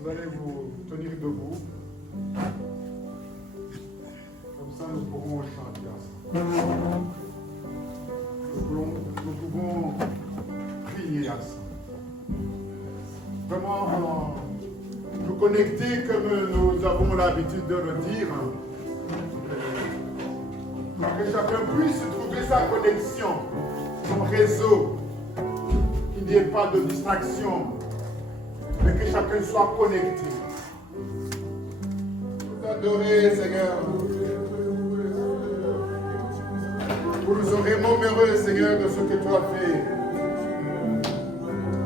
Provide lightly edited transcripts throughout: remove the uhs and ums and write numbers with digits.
vous allez vous tenir debout. Comme ça, nous pourrons chanter ensemble. Nous pouvons prier ensemble. Vraiment, nous connecter comme nous avons l'habitude de le dire. Que chacun puisse trouver sa connexion, son réseau, qu'il n'y ait pas de distraction, mais que chacun soit connecté. Nous t'adorer, Seigneur. Pour nous serons vraiment heureux, Seigneur, de ce que tu as fait.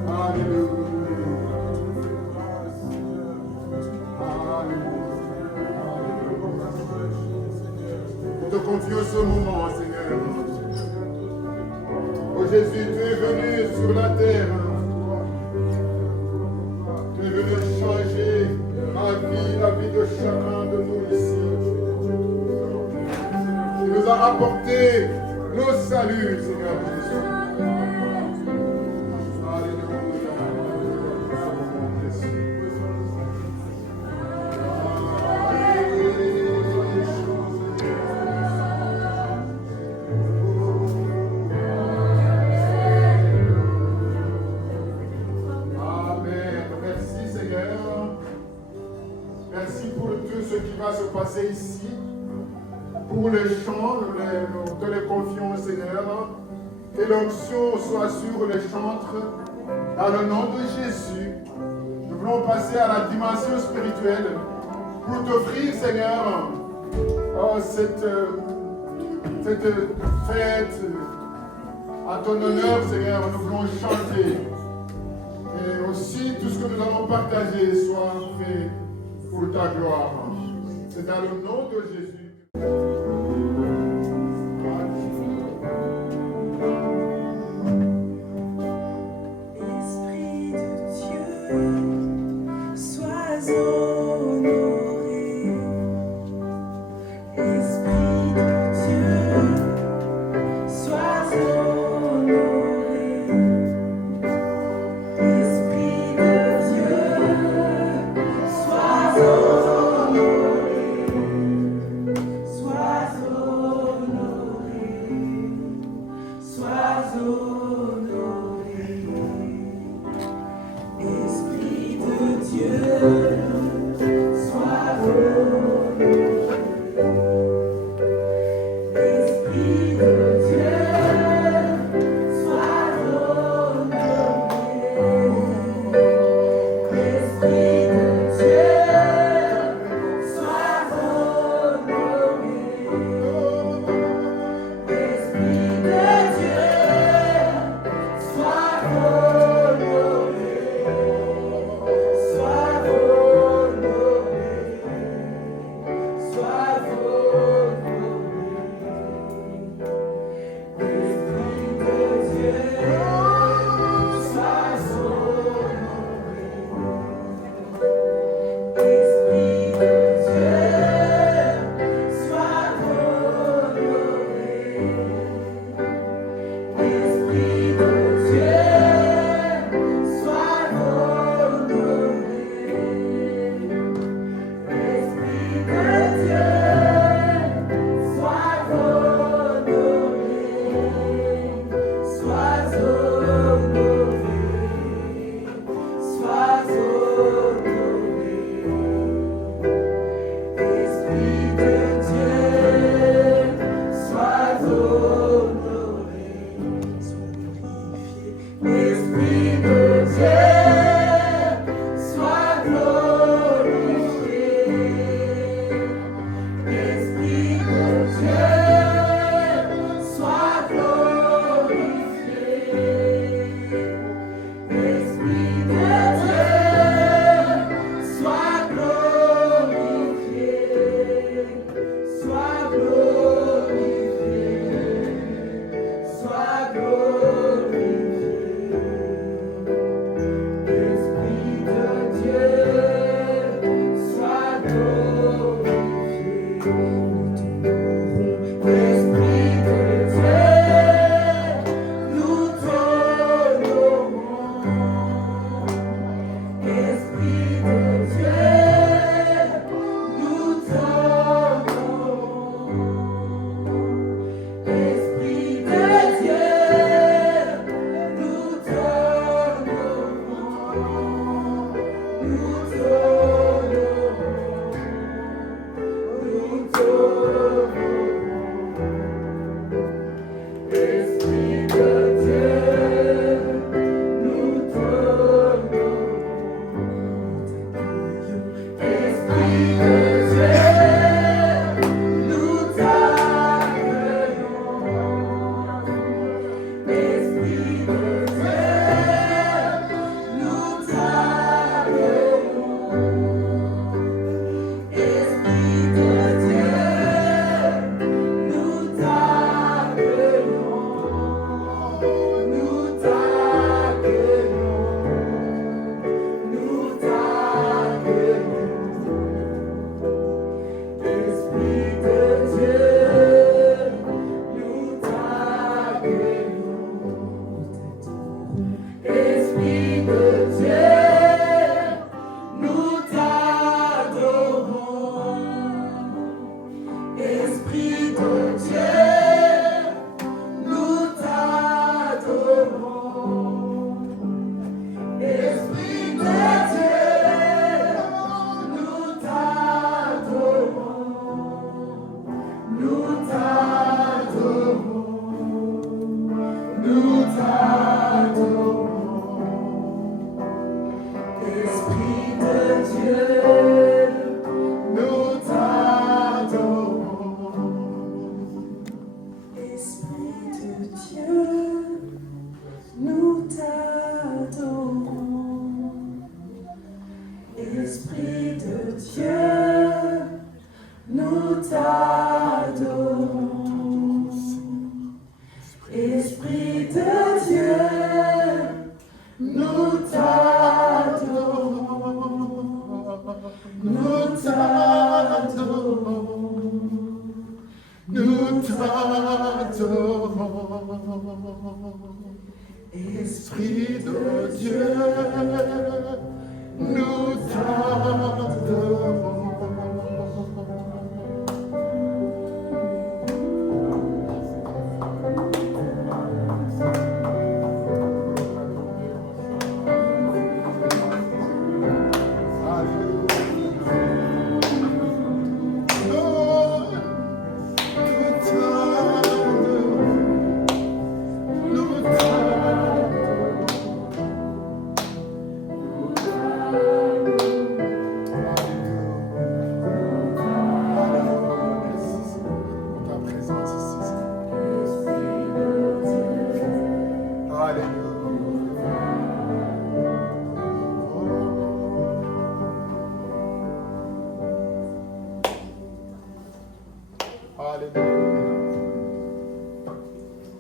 Alléluia. Nous te confions ce moment, Seigneur. Oh Jésus, tu es venu sur la terre. Tu es venu changer ma vie, la vie de chacun de nous ici. Tu nous as apporté le salut, Seigneur Jésus. Se passer ici pour les chants, nous te les confions, Seigneur, que l'onction soit sur les chantres dans le nom de Jésus. Nous voulons passer à la dimension spirituelle pour t'offrir, Seigneur, cette fête à ton honneur, Seigneur. Nous voulons chanter et aussi tout ce que nous allons partager soit fait pour ta gloire. C'est dans le nom de Jésus. Esprit de Dieu, sois honoré. Esprit de Dieu, sois honoré. Esprit de Dieu, sois honoré. Esprit de Dieu,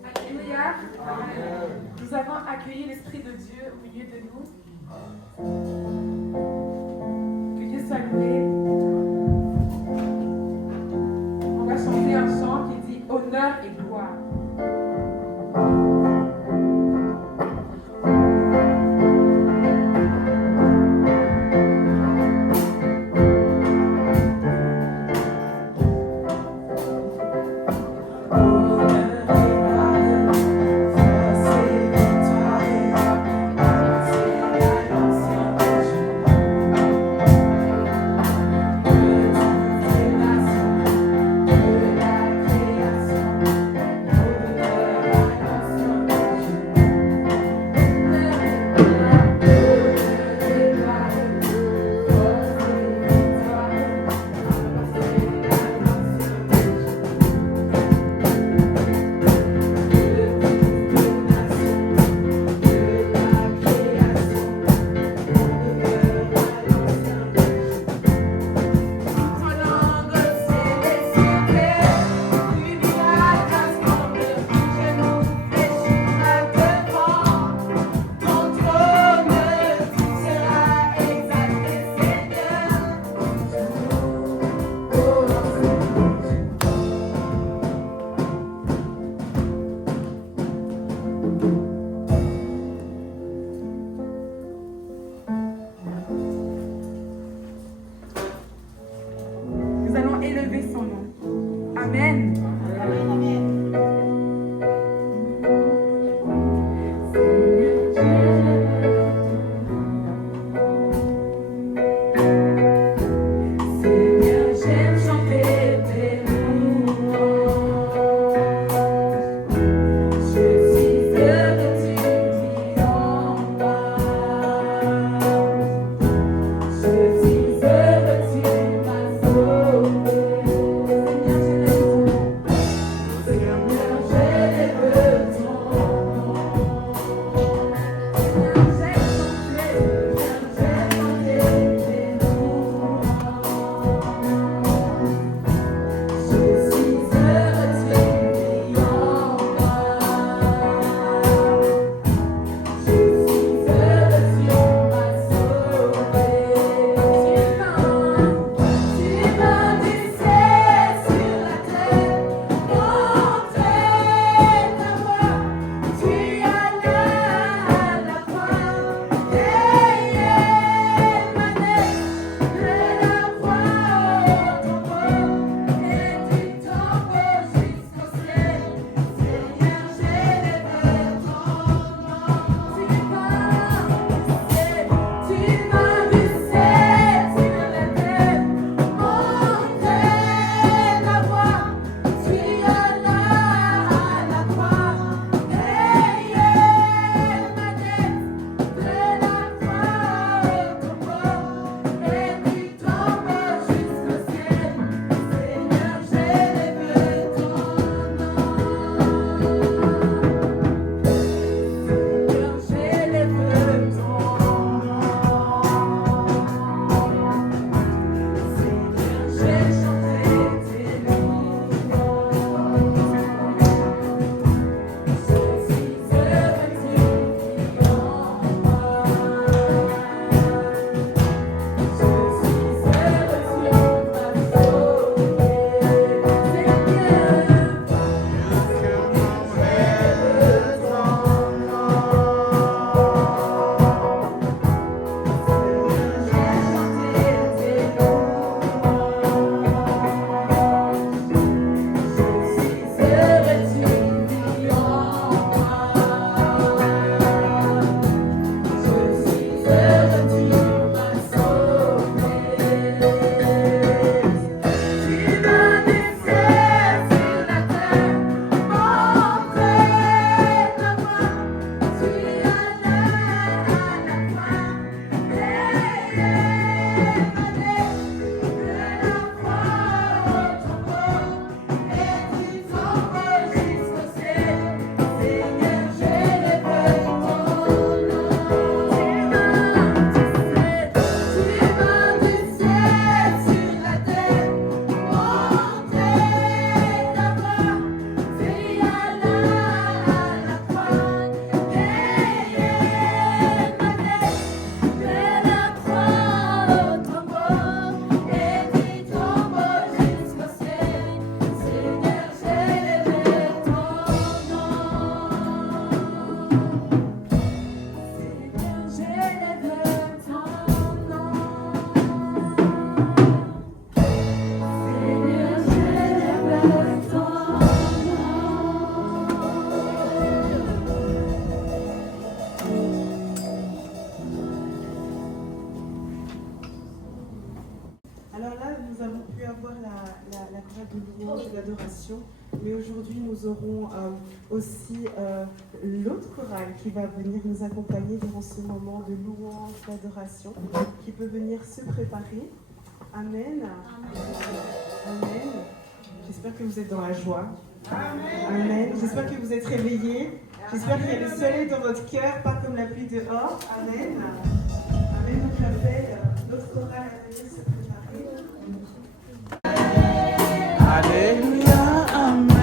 Alléluia. Nous avons accueilli l'Esprit de Dieu au milieu de nous. Que Dieu soit loué. On va chanter un chant qui dit honneur et gloire. Honneur et gloire, force et victoire, avoir la chorale de louange et d'adoration, mais aujourd'hui nous aurons aussi l'autre chorale qui va venir nous accompagner durant ce moment de louange, d'adoration, qui peut venir se préparer. Amen. Amen. J'espère que vous êtes dans la joie. Amen. J'espère que vous êtes réveillés. J'espère qu'il y a le soleil dans votre cœur, pas comme la pluie dehors. Amen. Amen. Donc j'appelle l'autre chorale à venir se préparer. Alléluia, Amen.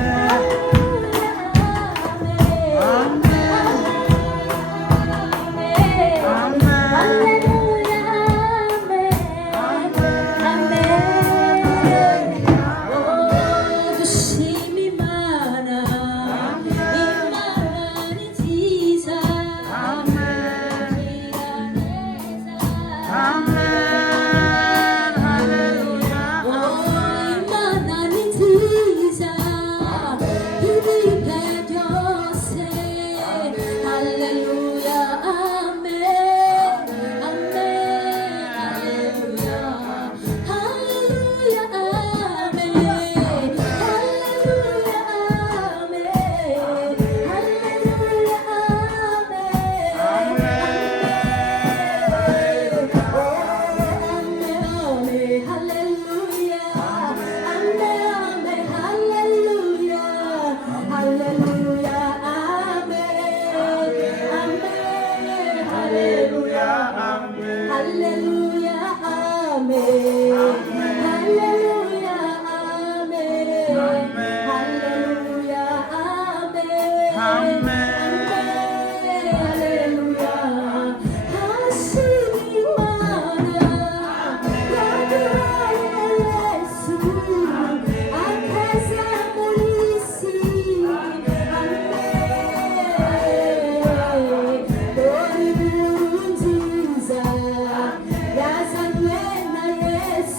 Yes.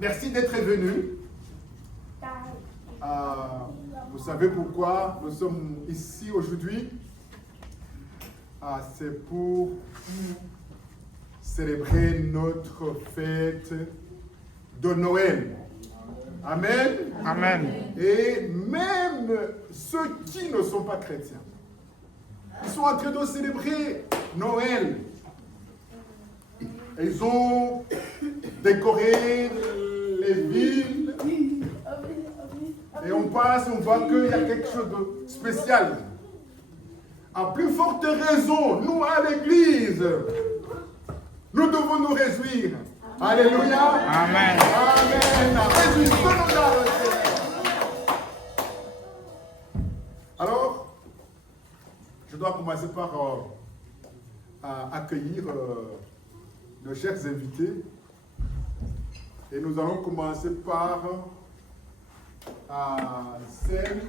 Merci d'être venu. Vous savez pourquoi nous sommes ici aujourd'hui? C'est pour célébrer notre fête de Noël. Amen. Amen. Et même ceux qui ne sont pas chrétiens, ils sont en train de célébrer Noël. Ils ont décoré les villes. Et on passe, on voit qu'il y a quelque chose de spécial. À plus forte raison, nous à l'église, nous devons nous réjouir. Alléluia. Amen. Amen. Réjouissons-nous dans le Seigneur. Alors, je dois commencer par accueillir nos chers invités. Et nous allons commencer par celles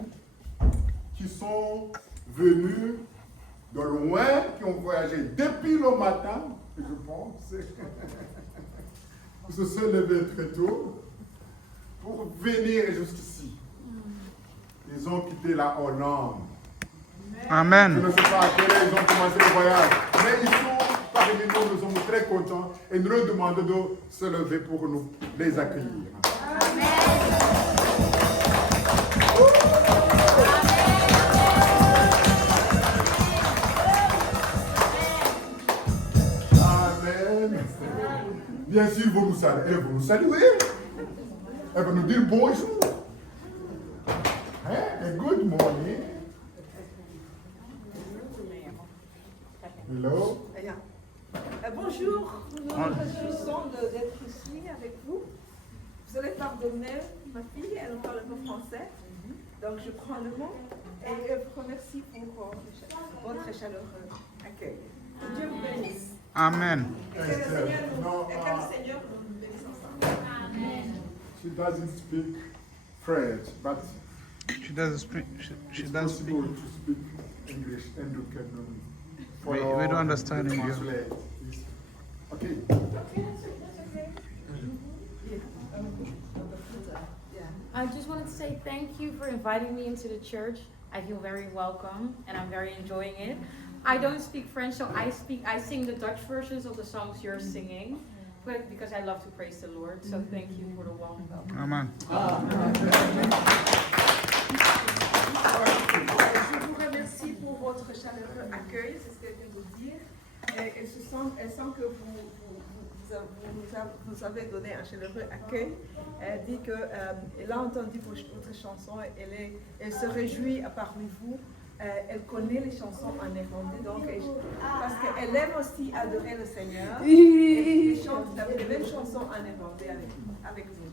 qui sont venues de loin, qui ont voyagé depuis le matin, je pense, se sont levés très tôt pour venir jusqu'ici. Ils ont quitté la Hollande. Amen. Je ne sais pas à quelle heure ils ont commencé le voyage, mais ils sont parmi nous, nous sommes très contents et nous leur demandons de se lever pour nous les accueillir. Amen. Bien sûr, vous nous saluez. Elles vont nous saluer. Elles vont nous dire bonjour. Hein? Good morning. Hello. Bonjour, nous nous réjouissons d'être ici avec vous. Vous allez pardonner ma fille, elle parle un peu français. Donc je prends le mot et je vous remercie pour votre chaleureux accueil. Que Dieu vous bénisse. Amen. Et que le Seigneur nous bénisse ensemble. Amen. She doesn't speak French, but She doesn't speak. She it's does speak. possible to speak English and you can We don't understand him. translate. Okay. I just wanted to say thank you for inviting me into the church. I feel very welcome and I'm very enjoying it. I don't speak French, so I sing the Dutch versions of the songs you're singing, but because I love to praise the Lord. So thank you for the warm welcome. Amen. Je vous remercie pour votre chaleureux accueil, c'est ce qu'elle vient de dire. Elle sent que vous nous avez donné un chaleureux accueil. Elle dit qu'elle a entendu votre chanson, elle se réjouit parmi vous. Elle connaît les chansons en néerlandais, donc parce qu'elle aime aussi adorer le Seigneur. Et elle chante les mêmes chansons en néerlandais avec vous.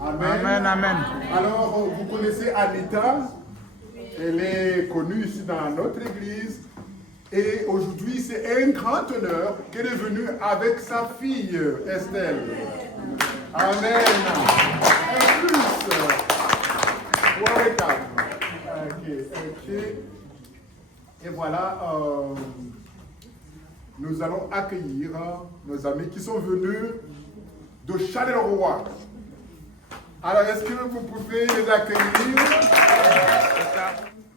Amen. Amen. Amen. Alors, vous connaissez Anita. Elle est connue ici dans notre église. Et aujourd'hui, c'est un grand honneur qu'elle est venue avec sa fille, Estelle. Amen. En plus, welcome. Ok. Et voilà, nous allons accueillir nos amis qui sont venus de Charleroi. Alors, est-ce que vous pouvez les accueillir?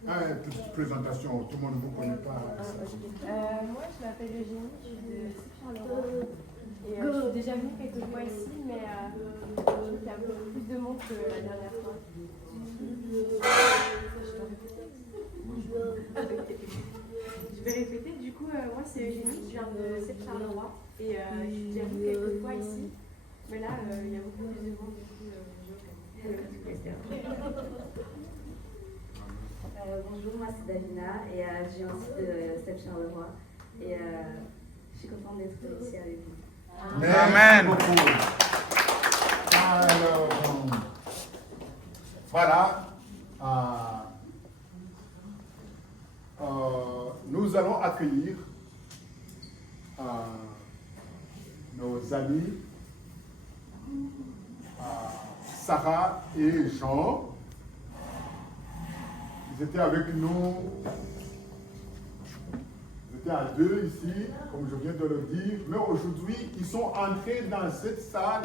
Une petite présentation, tout le monde ne vous connaît pas. Moi, je m'appelle Eugénie, je suis de Charleroi. Et je suis déjà venue quelques fois ici, mais je trouve qu'il y a beaucoup plus de monde que la dernière fois. Je vais répéter, du coup, moi c'est Eugénie, je viens de Charleroi. Et je suis déjà venue quelques fois ici. Mais là, il y a beaucoup plus de monde, du coup, bonjour, moi c'est Davina et je viens aussi de Step Charleroi et je suis contente d'être ici avec vous. Amen. Beaucoup. Alors, voilà. Nous allons accueillir nos amis Sarah et Jean. Ils étaient avec nous étaient à 2 ici, comme je viens de le dire, mais aujourd'hui, ils sont entrés dans cette salle,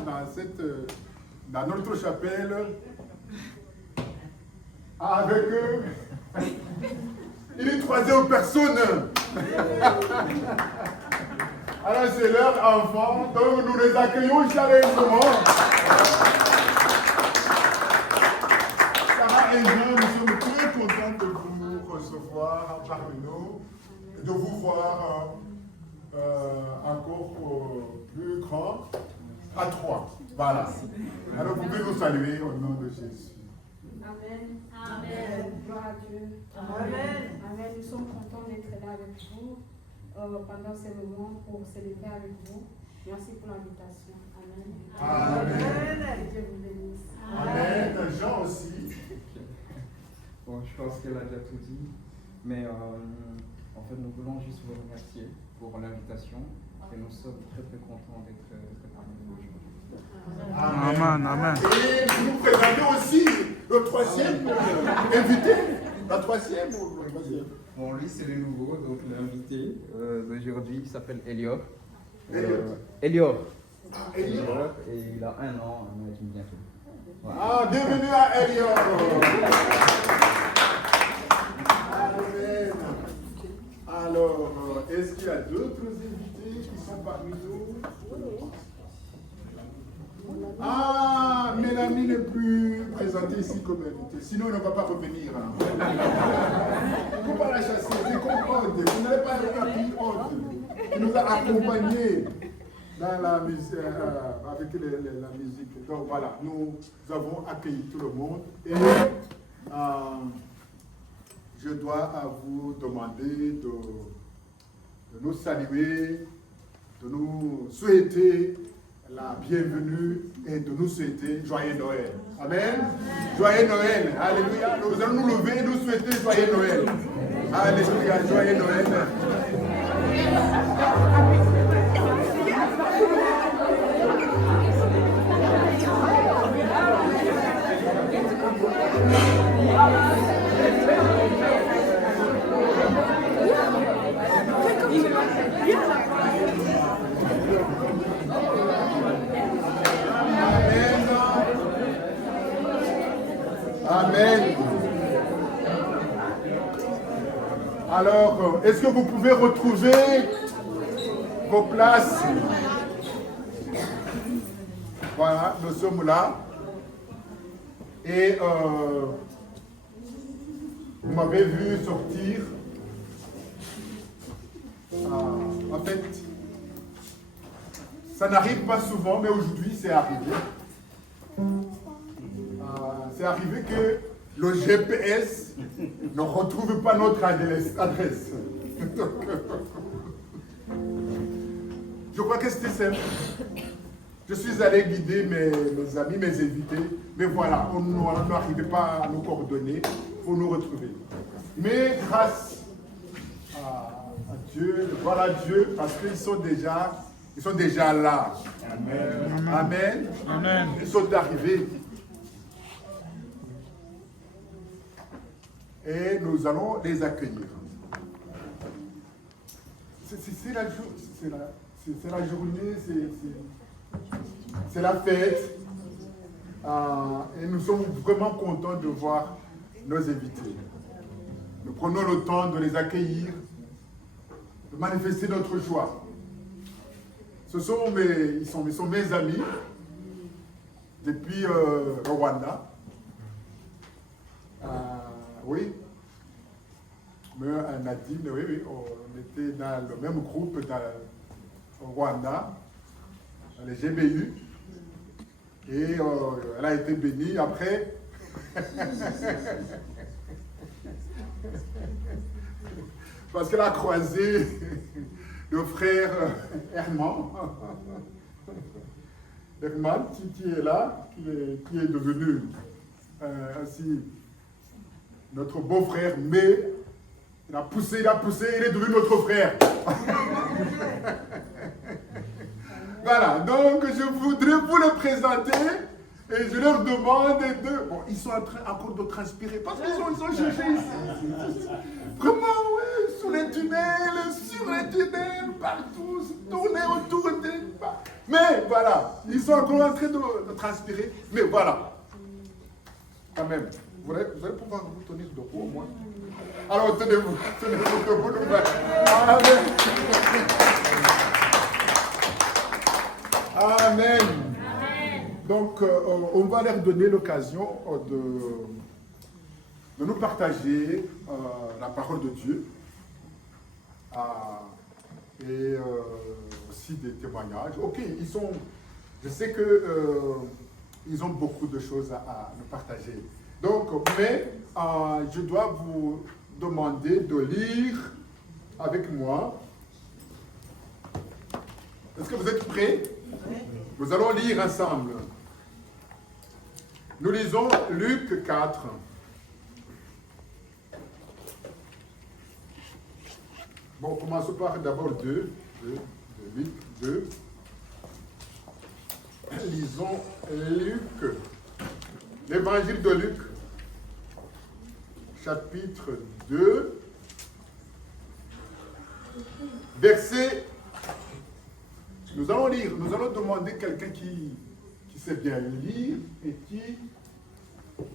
dans notre chapelle, avec eux. Il est 3e personne. Alors c'est leur enfant, donc nous les accueillons chaleureusement. Sarah et Jean, nous sommes très contents de vous recevoir parmi nous, de vous voir encore plus grand, à 3. Voilà. Alors vous pouvez nous saluer au nom de Jésus. Amen. Amen. Gloire à Dieu. Amen. Amen. Nous sommes contents d'être là avec vous pendant ces moments pour célébrer avec vous. Merci pour l'invitation. Amen. Amen. Que Dieu vous bénisse. Amen. Jean aussi. Bon, je pense qu'elle a déjà tout dit, mais en fait, nous voulons juste vous remercier pour l'invitation et nous sommes très très contents d'être parmi vous aujourd'hui. Amen. Amen. Et vous présentez aussi le 3e invité. La 3e ou le 3e? Bon, lui, c'est le nouveau, donc l'invité d'aujourd'hui, il s'appelle Elior. Elior. Elior. Et il a 1 an et demi bientôt. Voilà. Ah, bienvenue à Elior. Amen. Alors, est-ce qu'il y a d'autres invités qui sont parmi nous? Ah, Mélanie n'est plus présentée ici comme invitée, sinon elle ne va pas revenir. Il ne faut pas la chasser, c'est comme Aude. Vous n'avez pas appris Aude. Elle nous a accompagnés dans la musique, avec la musique. Donc voilà, nous avons accueilli tout le monde et je dois vous demander de nous saluer, de nous souhaiter la bienvenue et de nous souhaiter joyeux Noël. Amen. Joyeux Noël. Alléluia. Nous allons nous lever et nous souhaiter joyeux Noël. Alléluia. Joyeux Noël. Amen. Alors, est-ce que vous pouvez retrouver vos places? Voilà, nous sommes là. Et vous m'avez vu sortir. En fait, ça n'arrive pas souvent, mais aujourd'hui c'est arrivé. C'est arrivé que le GPS ne retrouve pas notre adresse. Donc, je crois que c'était simple. Je suis allé guider mes amis, mes invités, mais voilà, on n'arrivait pas à nous coordonner pour nous retrouver. Mais grâce à Dieu, voilà Dieu, parce qu'ils sont déjà là. Amen. Amen. Amen. Ils sont arrivés. Et nous allons les accueillir. C'est la journée, c'est la fête. Et nous sommes vraiment contents de voir nos invités. Nous prenons le temps de les accueillir, de manifester notre joie. Ils sont mes amis depuis le Rwanda. Oui. Mais Nadine, oui, on était dans le même groupe au Rwanda, dans les GBU. Et elle a été bénie après. Parce qu'elle a croisé le frère Herman. Herman, qui est là, qui est devenu ainsi notre beau-frère, mais il a poussé, il est devenu notre frère. Voilà, donc je voudrais vous le présenter et je leur demande de... Bon, ils sont en train encore de transpirer parce qu'ils sont cherchés ici. Vraiment, oui, les tunnels, sur les tunnels, partout, tourner autour des... Mais voilà, ils sont encore en train de transpirer, mais voilà. Quand même, vous allez pouvoir vous tenir debout au moins. Alors tenez-vous debout. Amen. Amen. Donc, on va leur donner l'occasion de nous partager la parole de Dieu et aussi des témoignages. Ok, je sais que ils ont beaucoup de choses à nous partager. Donc, mais je dois vous demander de lire avec moi. Est-ce que vous êtes prêts? Nous allons lire ensemble. Nous lisons Luc 4. Bon, commençons par d'abord 2. Luc 2. Lisons Luc. L'évangile de Luc, chapitre 2, verset. Nous allons lire, nous allons demander quelqu'un qui sait bien lire et qui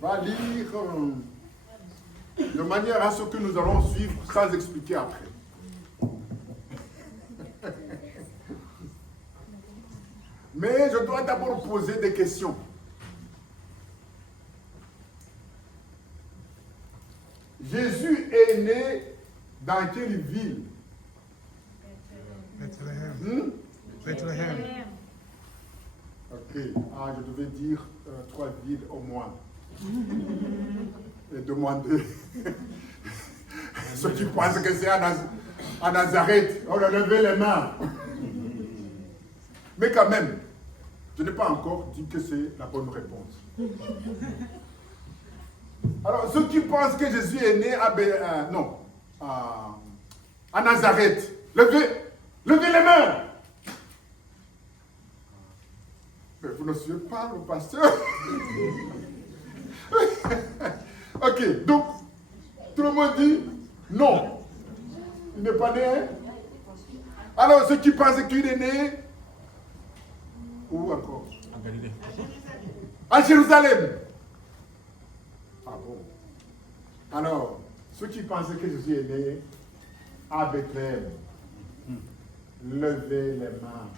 va lire de manière à ce que nous allons suivre sans expliquer après. Mais je dois d'abord poser des questions. Jésus est né dans quelle ville? Bethléem. Bethléem. Ok. Je devais dire 3 villes au moins. Et demander ceux qui pensent que c'est à Nazareth. On a levé les mains. Mais quand même, je n'ai pas encore dit que c'est la bonne réponse. Alors, ceux qui pensent que Jésus est né à Nazareth, levez les mains. Mais vous ne suivez pas le pasteur. Ok, donc, tout le monde dit non. Il n'est pas né. Hein? Alors, ceux qui pensent qu'il est né, où encore? En Galilée. À Jérusalem. Ah bon. Alors, ceux qui pensaient que Jésus est né à Bethléem, levez les mains.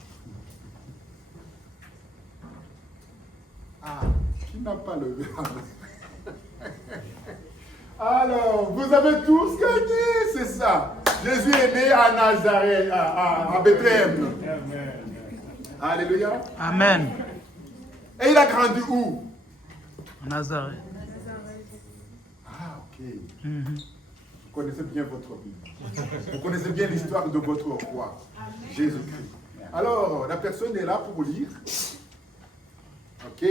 Qui n'a pas levé la main? Alors, vous avez tous gagné, c'est ça. Jésus est né à Nazareth, à Bethléem. Alléluia. Amen. Et il a grandi où? Nazareth. Ok. Vous connaissez bien votre Bible. Vous connaissez bien l'histoire de votre roi, Jésus-Christ. Alors, la personne est là pour lire. Ok.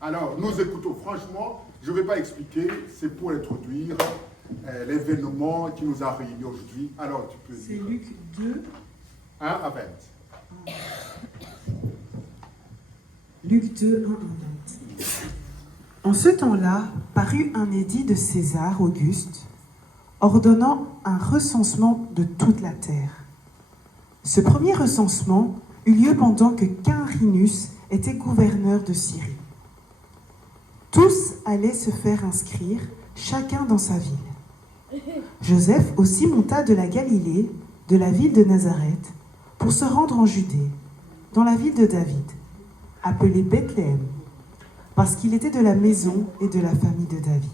Alors, nous écoutons. Franchement, je ne vais pas expliquer. C'est pour introduire l'événement qui nous a réunis aujourd'hui. Alors, tu peux dire. C'est Luc 2. 1 à 20. Luc 2, 1 à 20. En ce temps-là, parut un édit de César Auguste, ordonnant un recensement de toute la terre. Ce premier recensement eut lieu pendant que Quirinus était gouverneur de Syrie. Tous allaient se faire inscrire, chacun dans sa ville. Joseph aussi monta de la Galilée, de la ville de Nazareth, pour se rendre en Judée, dans la ville de David, appelée Bethléem, parce qu'il était de la maison et de la famille de David,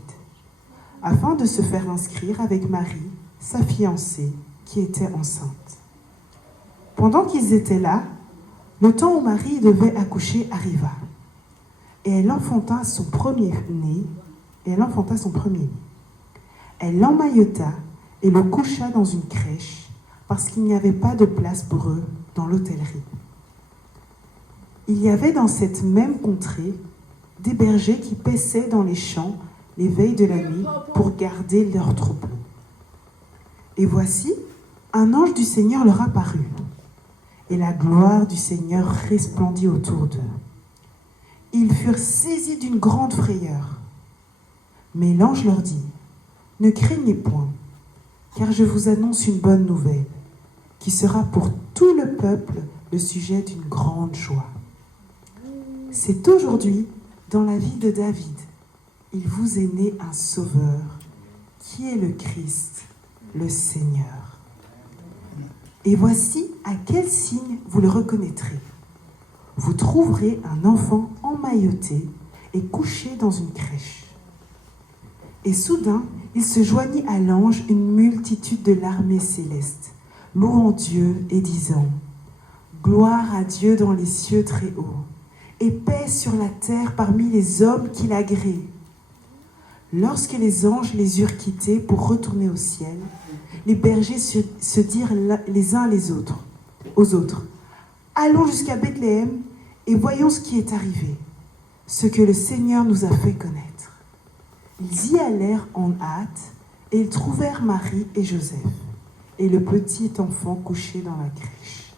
afin de se faire inscrire avec Marie, sa fiancée, qui était enceinte. Pendant qu'ils étaient là, le temps où Marie devait accoucher arriva, et elle enfanta son premier-né. Elle l'emmaillota et le coucha dans une crèche, parce qu'il n'y avait pas de place pour eux dans l'hôtellerie. Il y avait dans cette même contrée des bergers qui paissaient dans les champs les veilles de la nuit pour garder leurs troupeaux. Et voici, un ange du Seigneur leur apparut, et la gloire du Seigneur resplendit autour d'eux. Ils furent saisis d'une grande frayeur. Mais l'ange leur dit : « Ne craignez point, car je vous annonce une bonne nouvelle, qui sera pour tout le peuple le sujet d'une grande joie. C'est aujourd'hui, dans la vie de David, il vous est né un sauveur, qui est le Christ, le Seigneur. Et voici à quel signe vous le reconnaîtrez. Vous trouverez un enfant emmailloté et couché dans une crèche. Et soudain, il se joignit à l'ange une multitude de l'armée céleste, louant Dieu et disant « Gloire à Dieu dans les cieux très hauts, et paix sur la terre parmi les hommes qu'il agrée. » Lorsque les anges les eurent quittés pour retourner au ciel, les bergers se dirent les uns aux autres « Allons jusqu'à Bethléem et voyons ce qui est arrivé, ce que le Seigneur nous a fait connaître. » Ils y allèrent en hâte et ils trouvèrent Marie et Joseph et le petit enfant couché dans la crèche.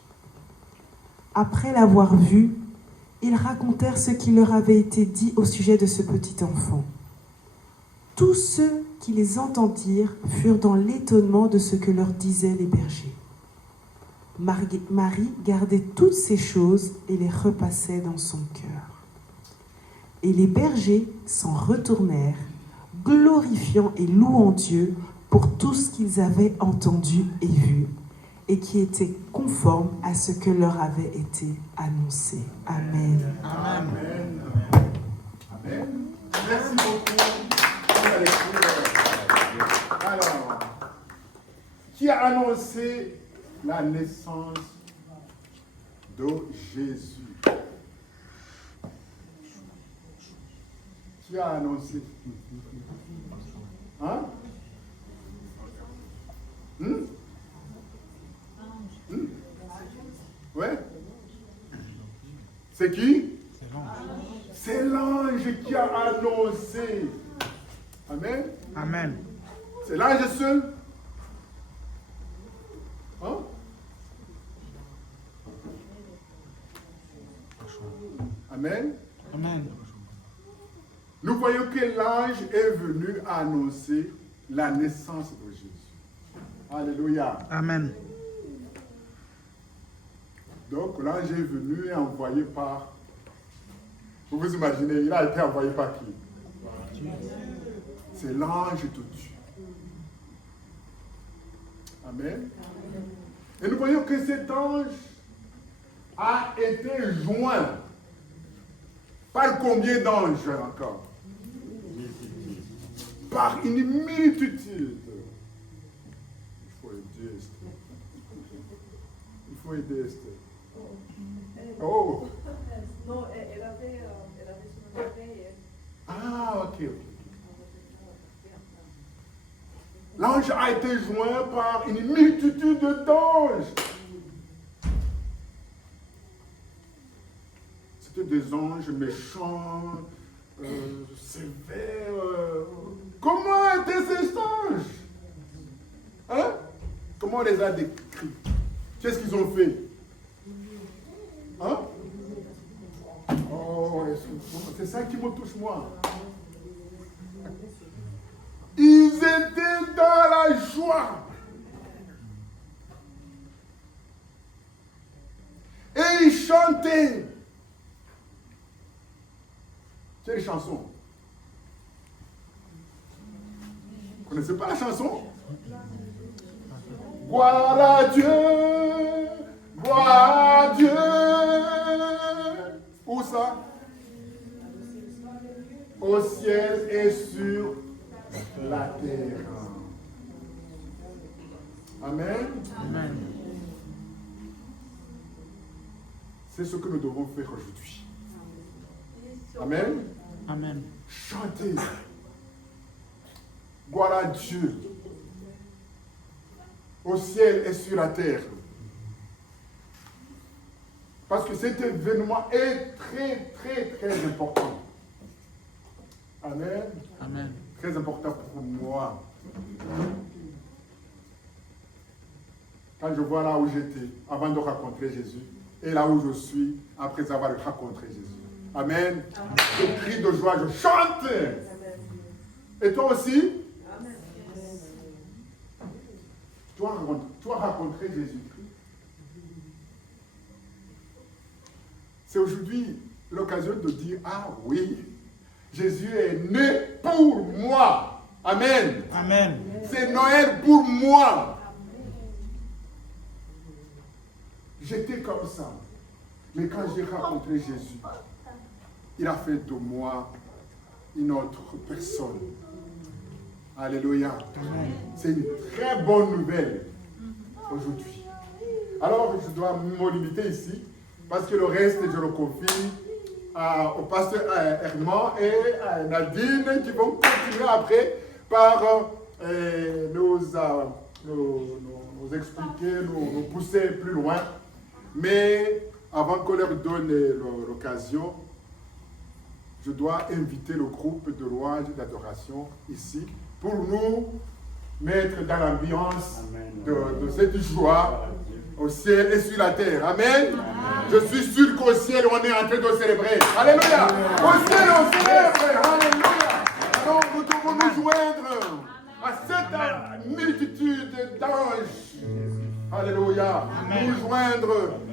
Après l'avoir vu, ils racontèrent ce qui leur avait été dit au sujet de ce petit enfant. Tous ceux qui les entendirent furent dans l'étonnement de ce que leur disaient les bergers. Marie gardait toutes ces choses et les repassait dans son cœur. Et les bergers s'en retournèrent, glorifiant et louant Dieu pour tout ce qu'ils avaient entendu et vu, et qui était conforme à ce que leur avait été annoncé. Amen. Amen. Amen. Merci beaucoup pour la lecture. Alors, qui a annoncé la naissance de Jésus? Qui a annoncé? Hein? Ouais? C'est qui? C'est l'ange qui a annoncé. Amen? Amen. C'est l'ange seul? Hein? Amen? Amen. Nous voyons que l'ange est venu annoncer la naissance de Jésus. Alléluia. Amen. Donc l'ange est venu et envoyé par... Vous vous imaginez, il a été envoyé par qui? C'est l'ange de Dieu. Amen. Et nous voyons que cet ange a été joint par combien d'anges encore? Par une multitude. Il faut aider Esther. Il faut aider Esther. Oh! Non, elle avait son oreille. Ah, ok. L'ange a été joint par une multitude d'anges. C'était des anges méchants, sévères. Comment étaient ces anges? Hein? Comment on les a décrits? Qu'est-ce qu'ils ont fait? Hein? Oh, c'est ça qui me touche, moi. Ils étaient dans la joie. Et ils chantaient. Quelle chanson? Vous ne connaissez pas la chanson? Gloire à Dieu, gloire à Dieu. Où ça? Au ciel et sur la terre. Amen. Amen. C'est ce que nous devons faire aujourd'hui. Amen. Amen. Chanter. Gloire à Dieu. Au ciel et sur la terre. Parce que cet événement est très, très, très important. Amen. Amen. Très important pour moi. Quand je vois là où j'étais avant de rencontrer Jésus et là où je suis après avoir rencontré Jésus. Amen. Je crie de joie, je chante. Et toi aussi? toi rencontrer Jésus-Christ. C'est aujourd'hui l'occasion de dire, ah oui, Jésus est né pour moi. Amen. Amen. C'est Noël pour moi. J'étais comme ça. Mais quand j'ai rencontré Jésus, il a fait de moi une autre personne. Alléluia. C'est une très bonne nouvelle aujourd'hui. Alors, je dois me limiter ici, parce que le reste, je le confie au pasteur Herman et à Nadine, qui vont continuer après par nous expliquer, nous pousser plus loin. Mais avant qu'on leur donne l'occasion, je dois inviter le groupe de louange et d'adoration ici pour nous mettre dans l'ambiance de cette joie au ciel et sur la terre. Amen. Je suis sûr qu'au ciel, on est en train de célébrer. Alléluia. Au ciel, on célèbre. Alléluia. Alors, nous devons nous joindre à cette multitude d'anges. Alléluia. Nous joindre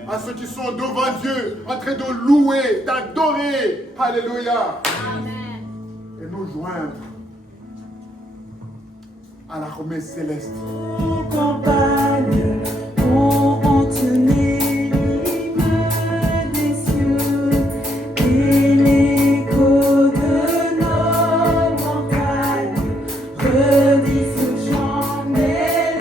à ceux qui sont devant Dieu, en train de louer, d'adorer. Alléluia. Et nous joindre à l'armée céleste. Compagne, on tenait l'hymne des cieux et l'écho de nos montagnes redit ce chant mélodieux.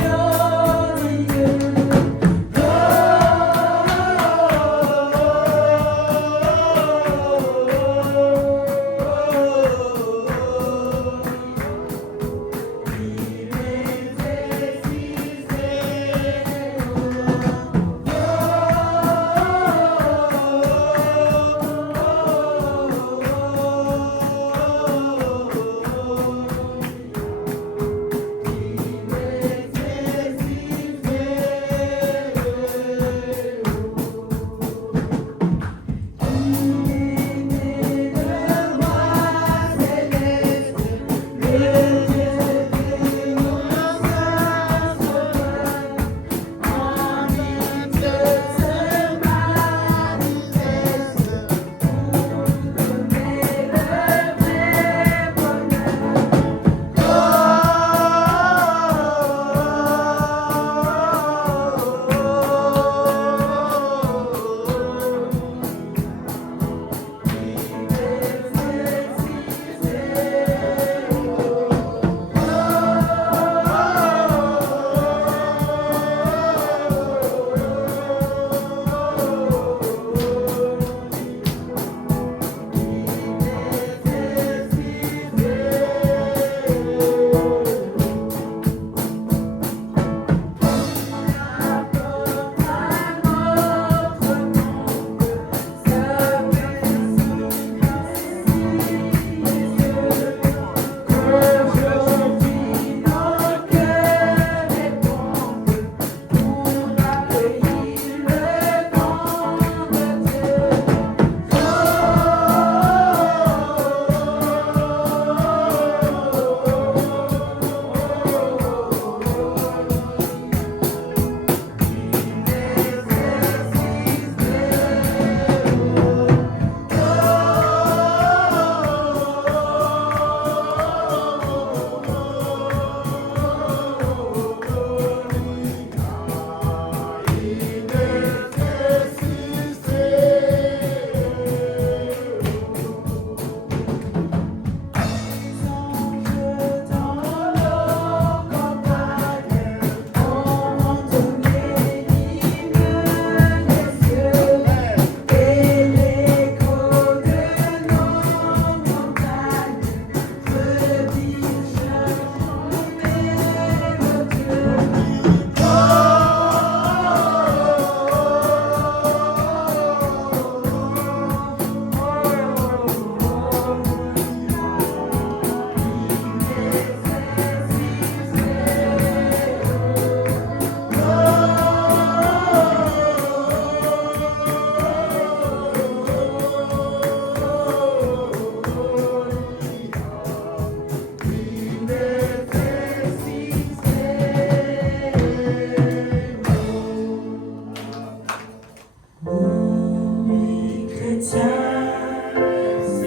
Il est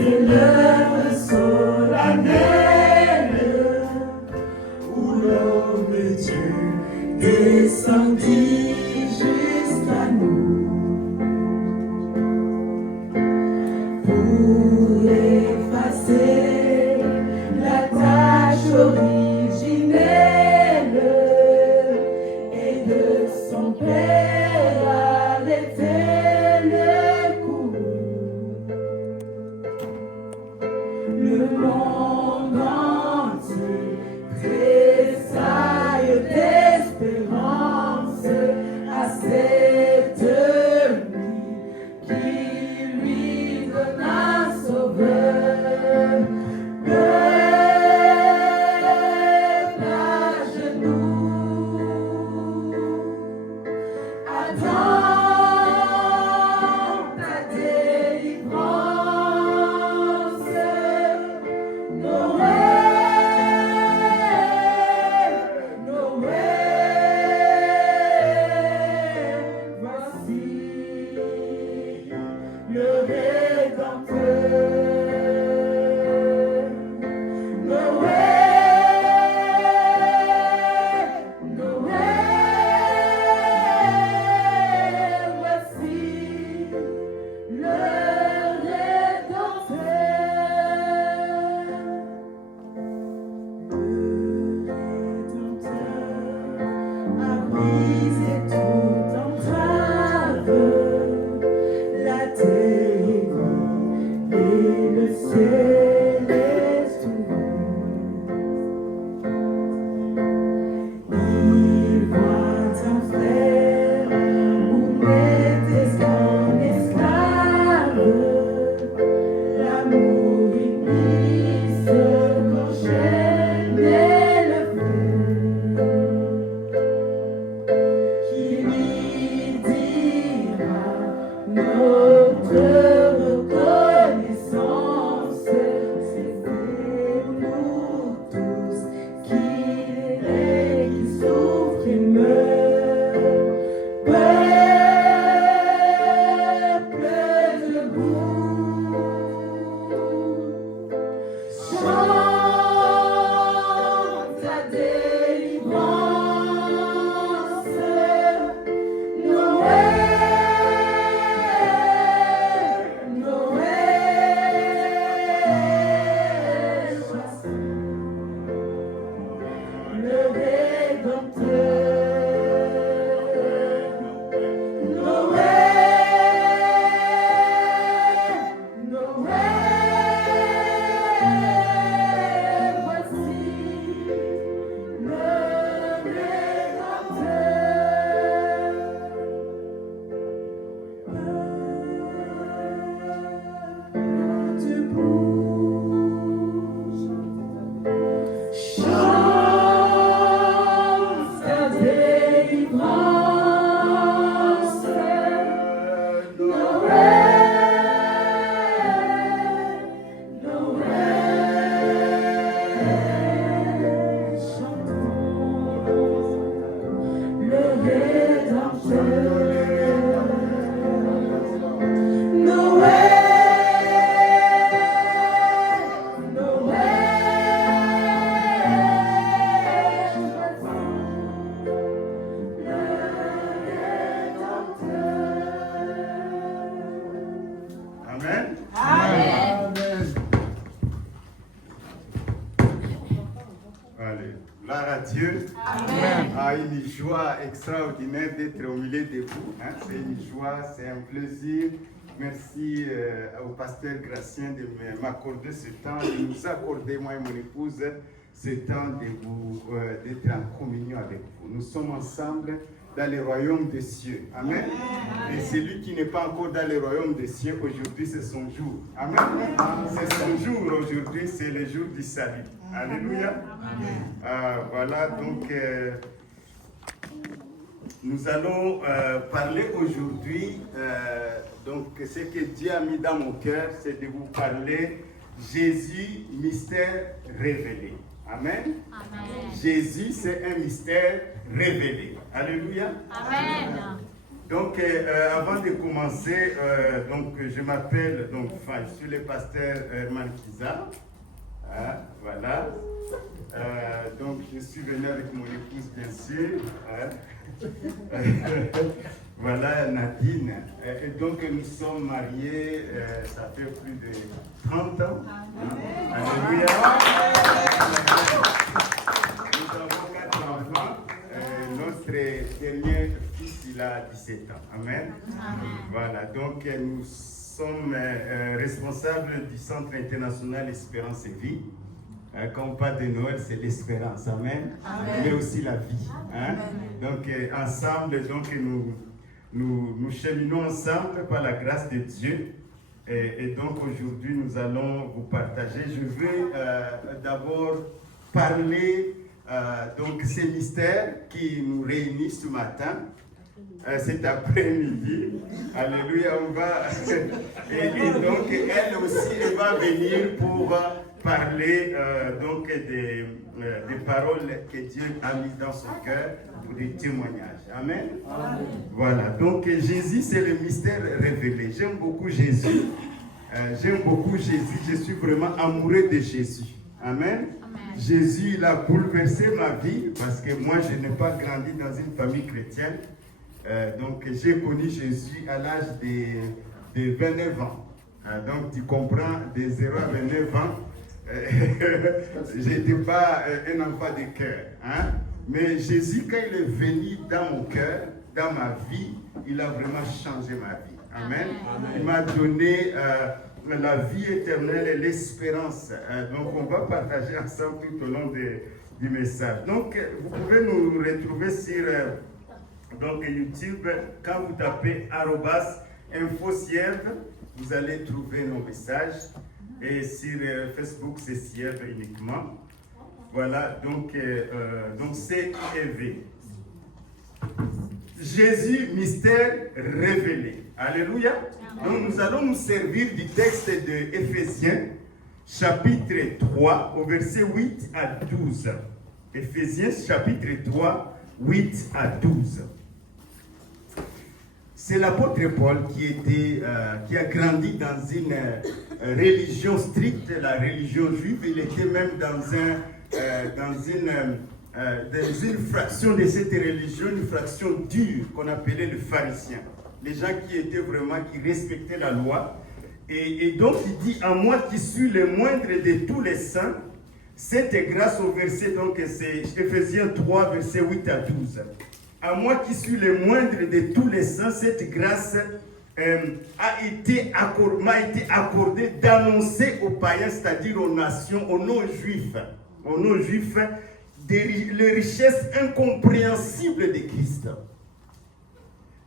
C'est l'heure solennelle où l'homme et Dieu descendit jusqu'à nous pour effacer la tâche originelle et de son Père arrêter le coup. Le monde entier tressaille d'espérance à cette nuit qui lui donne un sauveur. Peuple à genoux, attends ta délivrance. Noël, Noël, voici le Rédempteur. Noël, Noël, voici le Rédempteur. A brisé toute entrave, la terre est vide et le ciel est ouvert. Il voit un frère où n'était qu'un esclave, l'amour glisse qu'enchaînait le qui lui dira notre reconnaissance, c'est pour nous tous qu'il est, qui souffre et meurt. Peuple debout, chante ta délivrance. Noël, Noël, voici le Rédempteur. Noël, Noël, voici le Rédempteur. Debout, chante ta délivrance. Noël, Noël, chantons le Rédempteur. Noël, Amen. Amen. Allez, gloire à Dieu. Amen. Ah, une joie extraordinaire d'être au milieu de vous. Hein. C'est une joie, c'est un plaisir. Merci au pasteur Gracien de m'accorder ce temps, de nous accorder, moi et mon épouse, ce temps d'être en communion avec vous. Nous sommes ensemble dans le royaume des cieux. Amen. Et celui qui n'est pas encore dans le royaume des cieux, aujourd'hui c'est son jour. Amen. C'est son jour aujourd'hui, c'est le jour du salut. Alléluia. Voilà, donc nous allons parler aujourd'hui, donc ce que Dieu a mis dans mon cœur, c'est de vous parler Jésus, mystère révélé. Amen. Amen. Jésus, c'est un mystère révélé. Alléluia. Amen. Donc, avant de commencer, donc, je m'appelle, donc, enfin, je suis le pasteur Marquisa. Voilà. Donc, je suis venu avec mon épouse, bien sûr. Voilà, Nadine. Et donc, nous sommes mariés, ça fait plus de 30 ans. Alléluia. Nous avons 4 enfants. Notre dernier fils, il a 17 ans. Amen. Voilà, donc nous sommes responsables du Centre international Espérance et Vie. Quand on parle de Noël, c'est l'espérance. Amen. Mais aussi la vie. Hein? Donc, ensemble, donc, nous cheminons ensemble par la grâce de Dieu. Et donc, aujourd'hui, nous allons vous partager. Je vais d'abord parler donc ces mystères qui nous réunissent ce matin, cet après-midi. Alléluia, on va. Et donc, elle aussi, elle va venir pour parler donc des paroles que Dieu a mises dans son cœur pour des témoignages. Amen. Amen. Voilà, donc Jésus, c'est le mystère révélé. J'aime beaucoup Jésus. Je suis vraiment amoureux de Jésus. Amen. Jésus, il a bouleversé ma vie parce que moi, je n'ai pas grandi dans une famille chrétienne. Donc, j'ai connu Jésus à l'âge de 29 ans. Donc, tu comprends, de 0 à 29 ans, je n'étais pas un enfant de cœur. Hein? Mais Jésus, quand il est venu dans mon cœur, dans ma vie, il a vraiment changé ma vie. Amen. Il m'a donné la vie éternelle et l'espérance. Donc, on va partager ensemble tout au long du message. Donc, vous pouvez nous retrouver sur donc, YouTube. Quand vous tapez @info-cierve, vous allez trouver nos messages. Et sur Facebook, c'est Cierve uniquement. Voilà, donc CEV. Jésus, mystère révélé. Alléluia. Donc nous allons nous servir du texte de Éphésiens, chapitre 3, au verset 8 à 12. Éphésiens, chapitre 3, 8 à 12. C'est l'apôtre Paul qui a grandi dans une religion stricte, la religion juive. Il était même dans une fraction de cette religion, une fraction dure qu'on appelait le pharisien. Les gens qui respectaient la loi. Et donc il dit, à moi qui suis le moindre de tous les saints, cette grâce au verset, donc c'est Éphésiens 3, verset 8 à 12. À moi qui suis le moindre de tous les saints, cette grâce m'a été accordée d'annoncer aux païens, c'est-à-dire aux nations, aux non-juifs, les richesses incompréhensibles de Christ.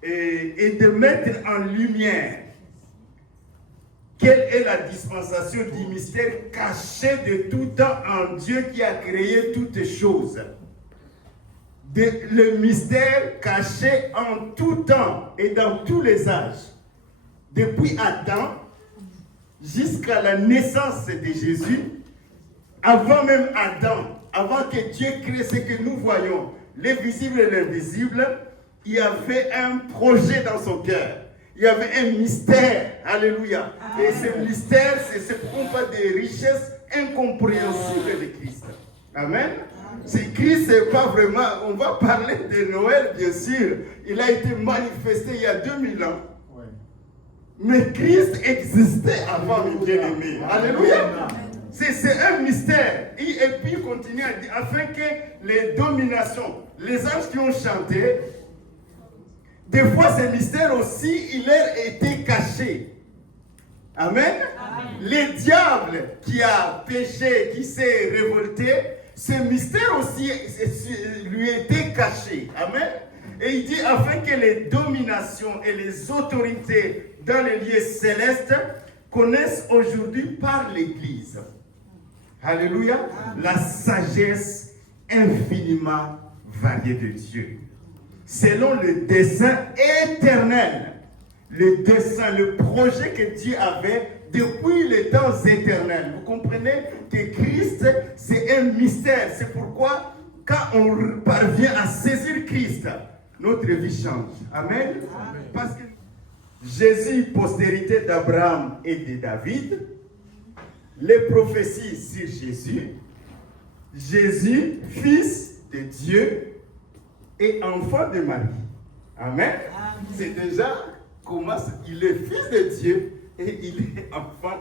Et de mettre en lumière quelle est la dispensation du mystère caché de tout temps en Dieu qui a créé toutes choses. Le mystère caché en tout temps et dans tous les âges, depuis Adam jusqu'à la naissance de Jésus, avant même Adam, avant que Dieu crée ce que nous voyons, les visibles et l'invisible, il y avait un projet dans son cœur. Il y avait un mystère. Alléluia. Amen. Et ce mystère, c'est ce qu'on parle des richesses incompréhensibles de Christ. Amen. C'est Christ, c'est pas vraiment. On va parler de Noël, bien sûr. Il a été manifesté il y a 2000 ans. Ouais. Mais Christ existait avant, mes bien-aimés. Alléluia. C'est un mystère. Et puis il continue à dire, afin que les dominations, les anges qui ont chanté, des fois ces mystères aussi, il leur était caché. Amen. Amen. Le diable qui a péché, qui s'est révolté, ce mystère aussi lui était caché. Amen. Et il dit, afin que les dominations et les autorités dans les lieux célestes connaissent aujourd'hui par l'Église. Alléluia. La sagesse infiniment variée de Dieu. Selon le dessein éternel. Le dessein, le projet que Dieu avait depuis les temps éternels. Vous comprenez que Christ, c'est un mystère. C'est pourquoi, quand on parvient à saisir Christ, notre vie change. Amen. Parce que Jésus, postérité d'Abraham et de David, les prophéties sur Jésus, Jésus, fils de Dieu et enfant de Marie. Amen. C'est déjà comment il est fils de Dieu et il est enfant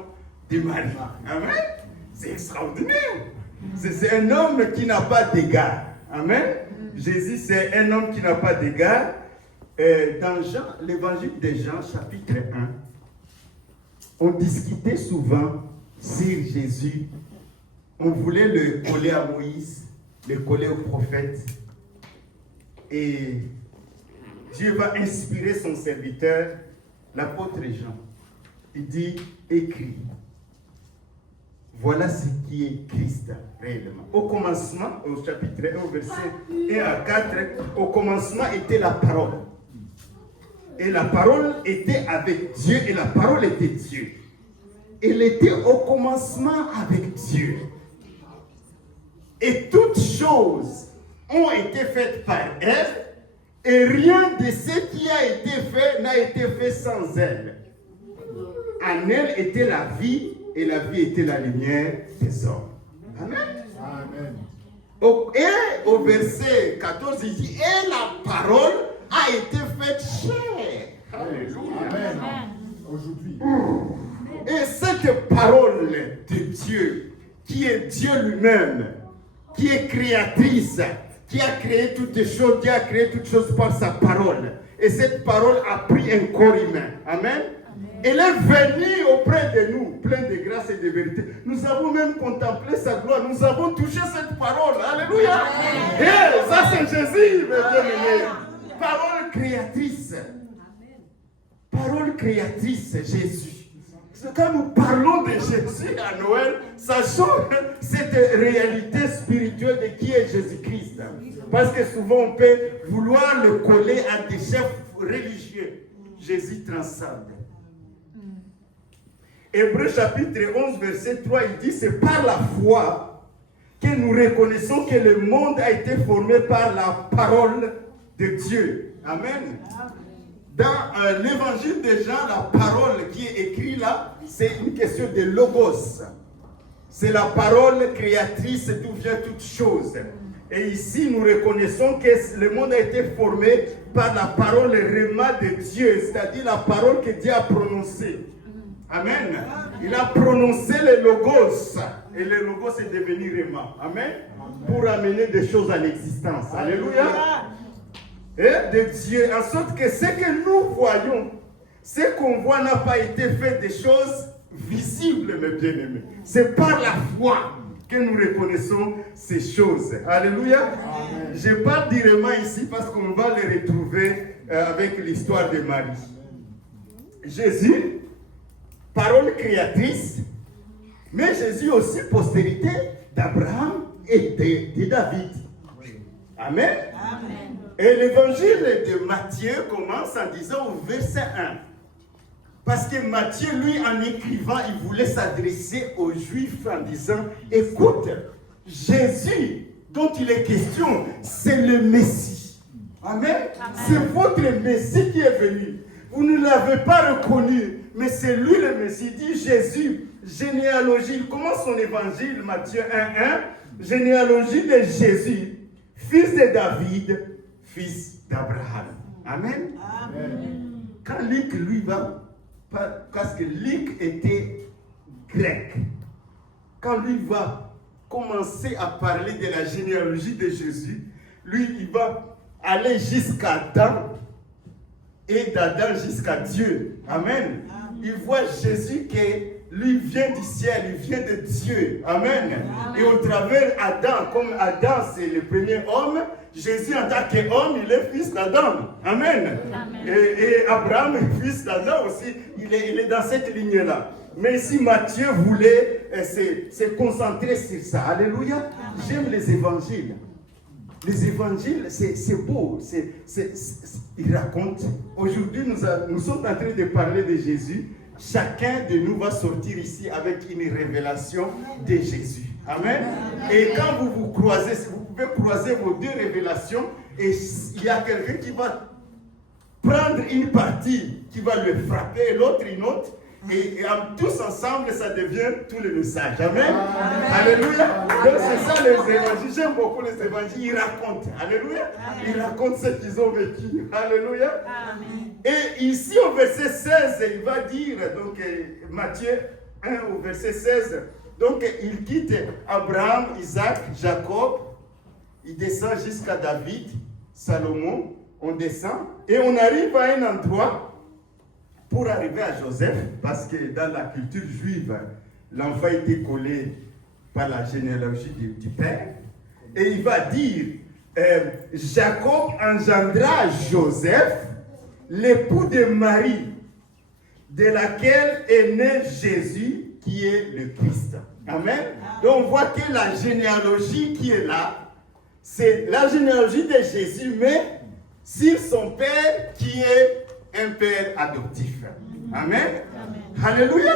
de Marie. Amen. C'est extraordinaire. C'est un homme qui n'a pas d'égard. Amen. Jésus, c'est un homme qui n'a pas d'égard. Dans Jean, l'évangile de Jean, chapitre 1, on discutait souvent sur Jésus. On voulait le coller à Moïse, le coller au prophète. Et Dieu va inspirer son serviteur, l'apôtre Jean. Il dit, écris. Voilà ce qui est Christ réellement. Au commencement, au chapitre 1, au verset 1 à 4, au commencement était la parole. Et la parole était avec Dieu et la parole était Dieu. Elle était au commencement avec Dieu. Et toutes choses ont été faites par elle, et rien de ce qui a été fait n'a été fait sans elle. En elle était la vie, et la vie était la lumière des hommes. Amen. Amen. Et au verset 14, il dit, et la parole a été faite chair. Alléluia. Amen. Aujourd'hui. Et cette parole de Dieu, qui est Dieu lui-même, qui est créatrice, qui a créé toutes les choses, qui a créé toutes choses par sa parole. Et cette parole a pris un corps humain. Amen. Elle est venue auprès de nous, pleine de grâce et de vérité. Nous avons même contemplé sa gloire. Nous avons touché cette parole. Alléluia. Et ça, c'est Jésus, mes bien-aimés. Parole créatrice. Parole créatrice, Jésus. Quand nous parlons de Jésus à Noël, sachons cette réalité spirituelle de qui est Jésus-Christ. Parce que souvent on peut vouloir le coller à des chefs religieux. Jésus transcende. Hébreux chapitre 11, verset 3, il dit, c'est par la foi que nous reconnaissons que le monde a été formé par la parole de Dieu. Amen. Dans l'évangile de Jean, la parole qui est écrite là, c'est une question de logos. C'est la parole créatrice d'où vient toute chose. Et ici, nous reconnaissons que le monde a été formé par la parole réma de Dieu, c'est-à-dire la parole que Dieu a prononcée. Amen. Il a prononcé le logos. Et le logos est devenu réma. Amen. Pour amener des choses à l'existence. Alléluia. Et de Dieu, en sorte que ce que nous voyons, ce qu'on voit n'a pas été fait des choses visibles, mes bien-aimés. C'est par la foi que nous reconnaissons ces choses. Alléluia. Amen. Je parle directement ici parce qu'on va les retrouver avec l'histoire de Marie. Jésus, parole créatrice, mais Jésus aussi postérité d'Abraham et de David. Amen. Amen. Et l'évangile de Matthieu commence en disant au verset 1. Parce que Matthieu, lui, en écrivant, il voulait s'adresser aux Juifs en disant, écoute, Jésus, dont il est question, c'est le Messie. Amen. Amen. C'est votre Messie qui est venu. Vous ne l'avez pas reconnu, mais c'est lui le Messie. Il dit Jésus, généalogie. Il commence son évangile, Matthieu 1:1, généalogie de Jésus, fils de David, fils d'Abraham. Amen. Amen. Quand Luc, lui, va, parce que Luc était grec, quand lui va commencer à parler de la généalogie de Jésus, lui, il va aller jusqu'à Adam et d'Adam jusqu'à Dieu. Amen. Il voit Jésus qui lui vient du ciel, il vient de Dieu. Amen. Et au travers Adam, comme Adam c'est le premier homme, Jésus en tant qu'homme, il est fils d'Adam. Amen. Et Abraham est fils d'Adam aussi. Il est dans cette ligne-là. Mais ici, Matthieu voulait se concentrer sur ça. Alléluia. J'aime les évangiles. Les évangiles, c'est beau. Ils racontent. Aujourd'hui, nous sommes en train de parler de Jésus chacun de nous va sortir ici avec une révélation de Jésus. Amen. Et quand vous croisez, vous pouvez croiser vos deux révélations et il y a quelqu'un qui va prendre une partie qui va le frapper et l'autre une autre. Et tous ensemble, ça devient tout le message. Amen. Alléluia. Donc c'est ça les évangiles. J'aime beaucoup les évangiles. Ils racontent. Alléluia. Ils racontent ce qu'ils ont vécu. Alléluia. Et ici au verset 16, il va dire, donc Matthieu 1 au verset 16, donc il quitte Abraham, Isaac, Jacob, il descend jusqu'à David, Salomon, on descend et on arrive à un endroit pour arriver à Joseph, parce que dans la culture juive, l'enfant était collé par la généalogie du père. Et il va dire, Jacob engendra Joseph, l'époux de Marie, de laquelle est né Jésus, qui est le Christ. Amen. Donc on voit que la généalogie qui est là, c'est la généalogie de Jésus, mais sur son père qui est un père adoptif. Amen. Alléluia.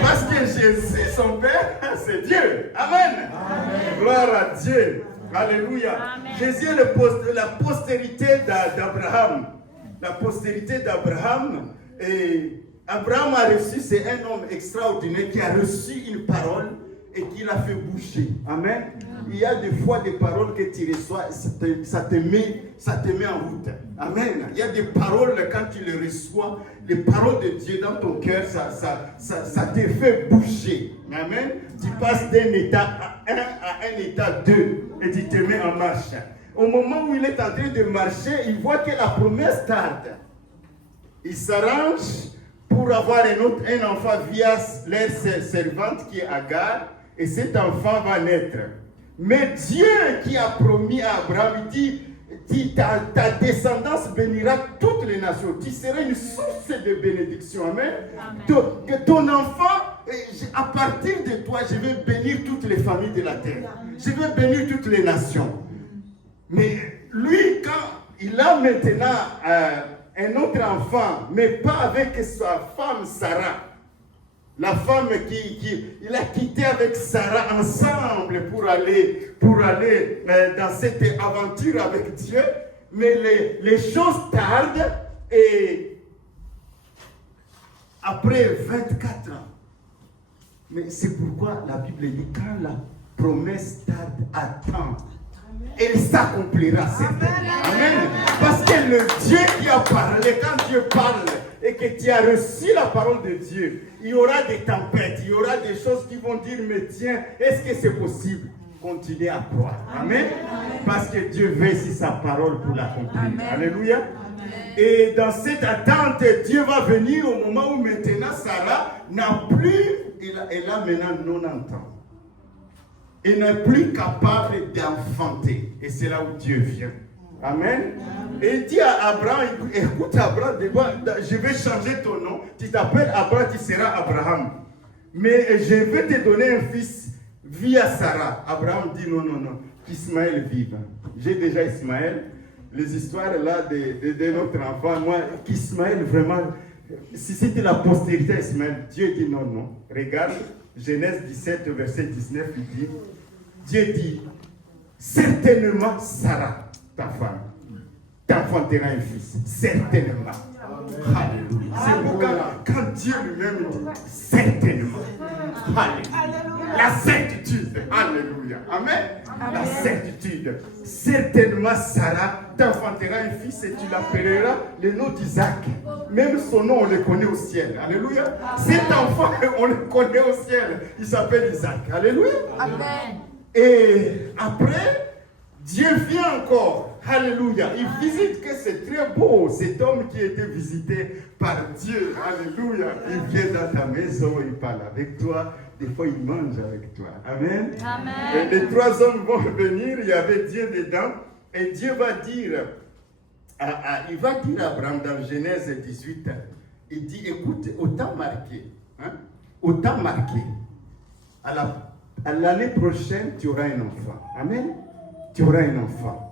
Parce que Jésus, son père, c'est Dieu. Amen. Gloire à Dieu. Alléluia. Jésus est la postérité d'Abraham. La postérité d'Abraham. Et Abraham a reçu, c'est un homme extraordinaire qui a reçu une parole et qui l'a fait bouger. Amen. Il y a des fois des paroles que tu reçois, ça te met en route. Amen. Il y a des paroles, quand tu les reçois, les paroles de Dieu dans ton cœur, ça te fait bouger. Amen. Tu passes d'un état 1 à un état 2 et tu te mets en marche. Au moment où il est en train de marcher, il voit que la promesse tarde. Il s'arrange pour avoir un enfant via leur servante qui est Agar, et cet enfant va naître. Mais Dieu qui a promis à Abraham, il dit, ta descendance bénira toutes les nations. Tu seras une source de bénédiction. Amen. Que ton enfant, à partir de toi, je vais bénir toutes les familles de la terre. Je vais bénir toutes les nations. Mais lui, quand il a maintenant un autre enfant, mais pas avec sa femme Sarah, la femme il a quitté avec Sarah ensemble pour aller dans cette aventure avec Dieu, mais les choses tardent et après 24 ans. Mais c'est pourquoi la Bible dit quand la promesse tarde attend, elle s'accomplira. Amen. Parce que le Dieu qui a parlé, quand Dieu parle et que tu as reçu la parole de Dieu, il y aura des tempêtes, il y aura des choses qui vont dire, mais tiens, est-ce que c'est possible? Continuez à croire. Amen. Parce que Dieu veille sur sa parole pour l'accomplir. Alléluia. Amen. Et dans cette attente, Dieu va venir au moment où maintenant Sarah n'a plus, elle a maintenant 90 ans. Elle n'est plus capable d'enfanter. Et c'est là où Dieu vient. Amen. Et il dit à Abraham, écoute Abraham, je vais changer ton nom. Tu t'appelles Abraham, tu seras Abraham. Mais je vais te donner un fils via Sarah. Abraham dit non, qu'Ismaël vive. J'ai déjà Ismaël. Les histoires là de notre enfant, moi, qu'Ismaël vraiment, si c'était la postérité d'Ismaël, Dieu dit non. Regarde, Genèse 17, verset 19, il dit, Dieu dit, certainement Sarah, ta femme, t'enfantera un fils. Certainement. Alléluia. C'est pourquoi quand Dieu lui-même dit, certainement. Alléluia. La certitude. Alléluia. Amen. La certitude. Certainement Sarah t'enfantera un fils et tu l'appelleras le nom d'Isaac. Même son nom, on le connaît au ciel. Alléluia. Cet enfant, on le connaît au ciel. Il s'appelle Isaac. Alléluia. Amen. Et après, Dieu vient encore. Alléluia. Il visite, que c'est très beau, cet homme qui a été visité par Dieu. Alléluia. Il vient dans ta maison, il parle avec toi. Des fois, il mange avec toi. Amen. Amen. Et les 3 hommes vont venir, il y avait Dieu dedans. Et Dieu va dire, il va dire à Abraham dans Genèse 18, il dit, écoute, autant marqué, à l'année prochaine, tu auras un enfant. Amen. Tu auras un enfant.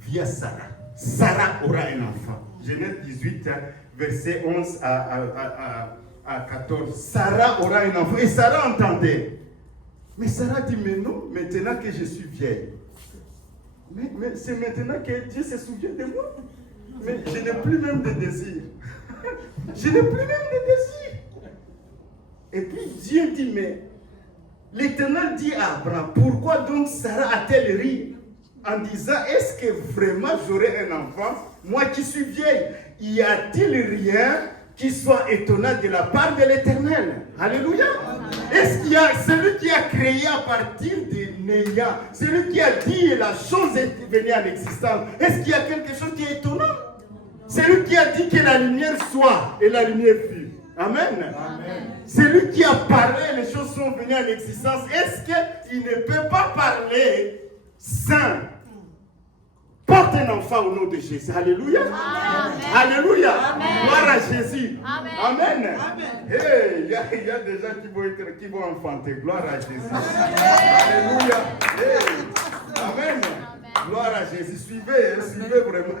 Via Sarah. Sarah aura un enfant. Genèse 18, verset 11 à 14, Sarah aura un enfant. Et Sarah entendait. Mais Sarah dit, mais non, maintenant que je suis vieille. Mais c'est maintenant que Dieu se souvient de moi. Mais je n'ai plus même de désir. Je n'ai plus même de désir. Et puis Dieu dit, mais l'Éternel dit à Abraham, pourquoi donc Sarah a-t-elle ri en disant, est-ce que vraiment j'aurai un enfant, moi qui suis vieille? Y a-t-il rien qui soit étonnant de la part de l'Éternel? Alléluia. Est-ce qu'il y a celui qui a créé à partir de néant, celui qui a dit la chose est venue en existence, est-ce qu'il y a quelque chose qui est étonnant? Celui qui a dit que la lumière soit et la lumière fut. Amen. Amen. Celui qui a parlé, les choses sont venues en existence. Est-ce qu'il ne peut pas parler sans? Porte un enfant au nom de Jésus. Alléluia. Amen. Alléluia. Amen. Gloire à Jésus. Amen. Amen. Hey, il y a des gens qui vont enfanter. Gloire à Jésus. Alléluia. Hey. Amen. Gloire à Jésus. Suivez vraiment.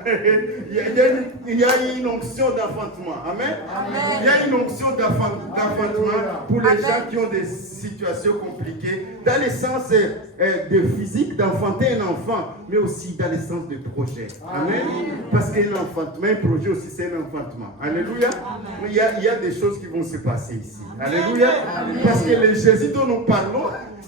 Il y a une onction d'enfantement. Amen. Amen. Il y a une onction d'enfantement pour les gens qui ont des situations compliquées, dans le sens de physique, d'enfanter un enfant, mais aussi dans le sens de projet. Amen. Parce qu'un enfantement, un projet aussi, c'est un enfantement. Alléluia. Il y a des choses qui vont se passer ici. Alléluia. Parce que le Jésus dont nous parlons,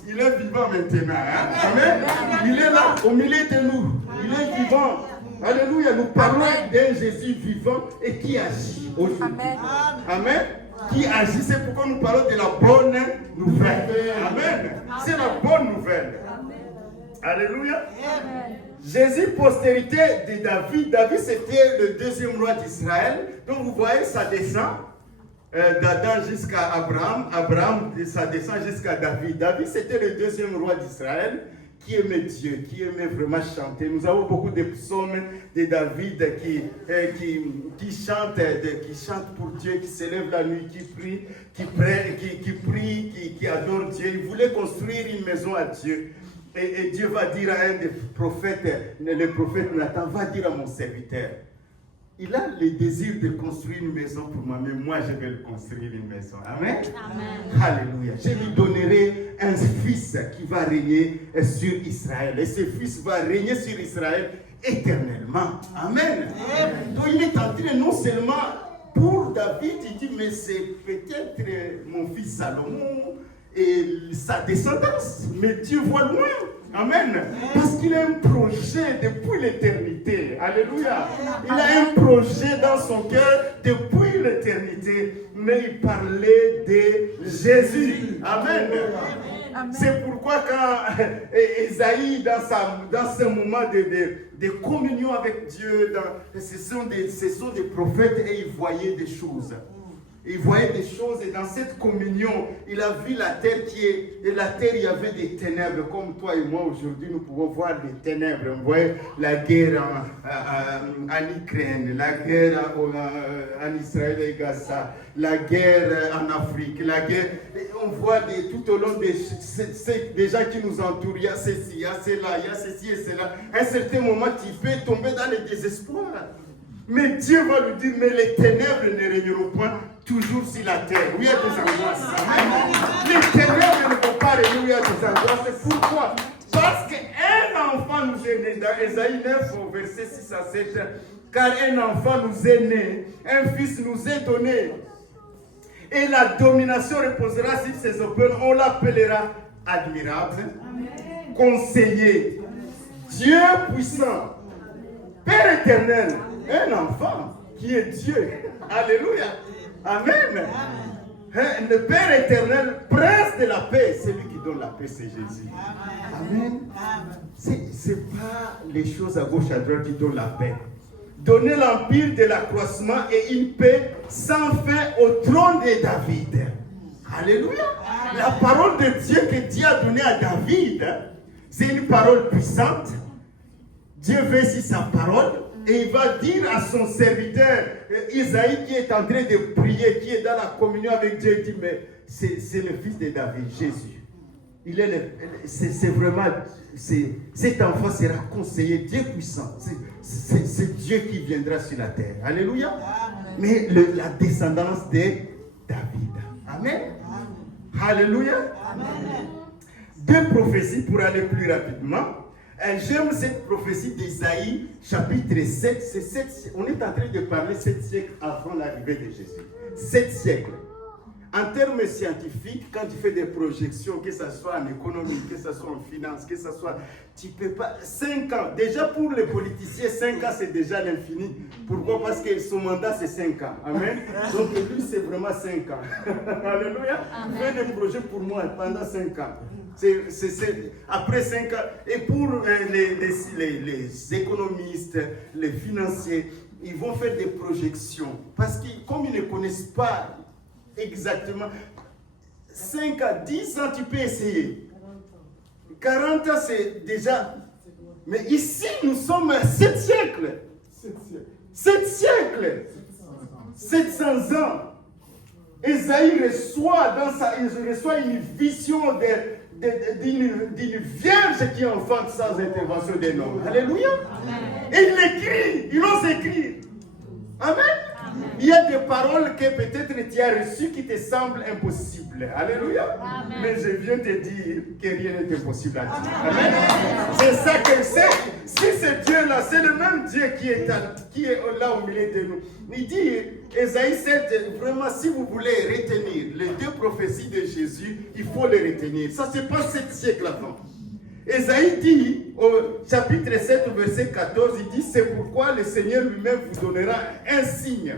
il est vivant maintenant. Hein? Amen. Il est là, au milieu de nous. Il est vivant. Alléluia. Nous parlons d'un Jésus vivant et qui agit aujourd'hui. Amen. Amen. Qui agit, c'est pourquoi nous parlons de la bonne nouvelle. Amen. C'est la bonne nouvelle. Alléluia. Jésus, postérité de David. David, c'était le deuxième roi d'Israël. Donc vous voyez, ça descend d'Adam jusqu'à Abraham. Abraham, ça descend jusqu'à David. David, c'était le deuxième roi d'Israël qui aimait Dieu, qui aimait vraiment chanter. Nous avons beaucoup de psaumes de David qui chantent pour Dieu, qui s'élèvent la nuit, qui prient, qui adorent Dieu. Il voulait construire une maison à Dieu. Et Dieu va dire à un des prophètes, le prophète Nathan, va dire à mon serviteur, il a le désir de construire une maison pour moi, mais moi je vais le construire une maison. Amen. Amen. Alléluia. Je lui donnerai un fils qui va régner sur Israël. Et ce fils va régner sur Israël éternellement. Amen. Amen. Donc il est en train non seulement pour David, il dit, mais c'est peut-être mon fils Salomon et sa descendance. Mais Dieu voit loin. Amen. Parce qu'il a un projet depuis l'éternité. Alléluia. Il a un projet dans son cœur depuis l'éternité. Mais il parlait de Jésus. Amen. C'est pourquoi quand Esaïe, dans ce moment de communion avec Dieu, ce sont des prophètes et ils voyaient des choses. Il voyait des choses et dans cette communion, il a vu la terre et la terre, il y avait des ténèbres. Comme toi et moi aujourd'hui, nous pouvons voir des ténèbres. On voit la guerre en Ukraine, la guerre en Israël et Gaza, la guerre en Afrique, la guerre. On voit tout au long des gens qui nous entourent. Il y a ceci, il y a cela, il y a ceci et cela. À un certain moment, tu peux tomber dans le désespoir. Mais Dieu va nous dire, mais les ténèbres ne régneront point toujours sur la terre. Oui, il y a des angoisses. Les ténèbres ne vont pas régner, il y a des angoisses. C'est pourquoi? Parce qu'un enfant nous est né, dans Ésaïe 9, verset 6 à 7, car un enfant nous est né, un fils nous est donné, et la domination reposera sur ses épaules. On l'appellera admirable, conseiller, Dieu puissant, Père éternel. Un enfant qui est Dieu. Alléluia. Amen. Le Père éternel, prince de la paix, c'est lui qui donne la paix, c'est Jésus. Amen. C'est pas les choses à gauche, à droite qui donnent la paix. Donner l'empire de l'accroissement et une paix sans fin au trône de David. Alléluia. La parole de Dieu que Dieu a donnée à David, c'est une parole puissante. Dieu veut sur sa parole. Et il va dire à son serviteur, Isaïe, qui est en train de prier, qui est dans la communion avec Dieu, il dit, mais c'est le fils de David, Jésus. C'est vraiment, cet enfant sera conseiller, Dieu puissant. C'est Dieu qui viendra sur la terre. Alléluia. Mais la descendance de David. Alléluia. Deux prophéties pour aller plus rapidement. J'aime cette prophétie d'Ésaïe, chapitre 7. On est en train de parler 7 siècles avant l'arrivée de Jésus. 7 siècles. En termes scientifiques, quand tu fais des projections, que ce soit en économie, que ce soit en finance, que ce soit... Tu peux pas... 5 ans. Déjà pour les politiciens, 5 ans c'est déjà l'infini. Pourquoi? Parce que son mandat c'est 5 ans. Amen. Donc lui c'est vraiment 5 ans. Alléluia. Fais des projets pour moi pendant 5 ans. Après 5 ans. Et pour les économistes, les financiers, ils vont faire des projections. Parce que comme ils ne connaissent pas exactement, 5 à 10 ans, tu peux essayer. 40 ans, c'est déjà... Mais ici, nous sommes à 7 siècles. 7 siècles. 700 ans. Esaïe reçoit une vision d'une vierge qui enfante sans intervention d'un homme. Alléluia. Et il l'écrit. Il ose écrire. Amen. Il y a des paroles que peut-être tu as reçues qui te semblent impossibles. Alléluia. Amen. Mais je viens te dire que rien n'est impossible à Dieu. Amen. C'est ça que c'est. Si ce Dieu-là, c'est le même Dieu qui est là au milieu de nous. Il dit, Esaïe 7, vraiment, si vous voulez retenir les deux prophéties de Jésus, il faut les retenir. Ça se passe 7 siècles avant. Esaïe dit, au chapitre 7, verset 14, il dit, c'est pourquoi le Seigneur lui-même vous donnera un signe.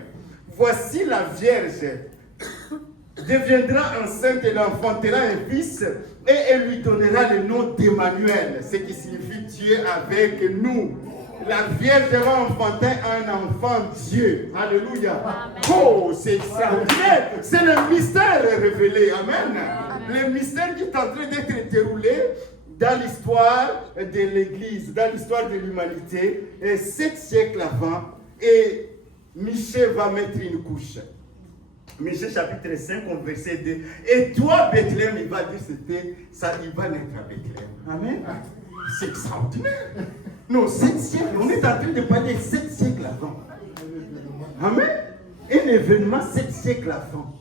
Voici la Vierge deviendra enceinte et enfantera un fils, et elle lui donnera le nom d'Emmanuel, ce qui signifie Dieu avec nous. La Vierge va enfanter un enfant Dieu. Alléluia. Amen. Oh, c'est extraordinaire. C'est le mystère révélé. Amen. Le mystère qui est en train d'être déroulé dans l'histoire de l'Église, dans l'histoire de l'humanité, 7 siècles avant, et Michée va mettre une couche. Michée chapitre 5, verset 2. Et toi, Bethléem, il va dire c'était ça, il va naître à Bethléem. Amen. C'est extraordinaire. Non, 7 siècles, on est en train de parler 7 siècles avant. Amen. Un événement 7 siècles avant.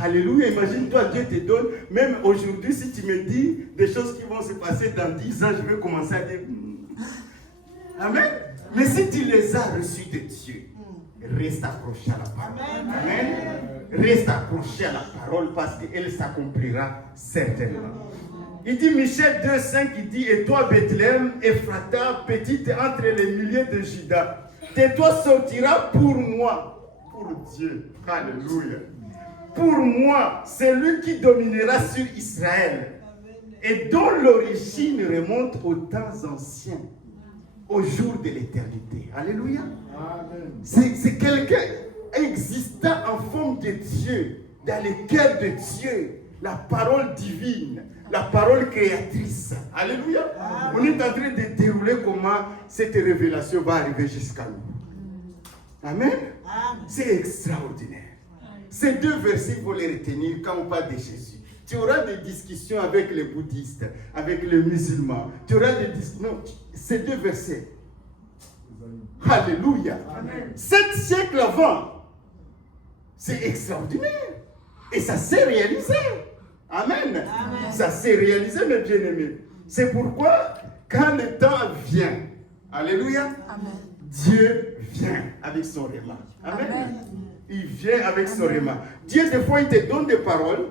Alléluia, imagine-toi, Dieu te donne, même aujourd'hui, si tu me dis des choses qui vont se passer dans 10 ans, je vais commencer à dire... Amen. Mais si tu les as reçus de Dieu, reste accroché à la parole. Amen. Reste accroché à la parole parce qu'elle s'accomplira certainement. Il dit, Michée 2,5, il dit, et toi, Bethléem, Ephrata, petite entre les milliers de Juda, de toi sortira pour moi, pour Dieu. Alléluia. Pour moi, celui qui dominera sur Israël et dont l'origine remonte aux temps anciens, au jour de l'éternité. Alléluia. C'est quelqu'un existant en forme de Dieu, dans le cœur de Dieu, la parole divine, la parole créatrice. Alléluia. On est en train de dérouler comment cette révélation va arriver jusqu'à nous. Amen. C'est extraordinaire. Ces deux versets, il faut les retenir quand on parle de Jésus. Tu auras des discussions avec les bouddhistes, avec les musulmans. Tu auras des discussions. Non, ces deux versets. Alléluia. 7 siècles avant. C'est extraordinaire. Et ça s'est réalisé. Amen. Ça s'est réalisé, mes bien-aimés. C'est pourquoi, quand le temps vient, alléluia, Dieu vient avec son réma. Amen. Il vient avec son réma. Dieu, des fois, il te donne des paroles.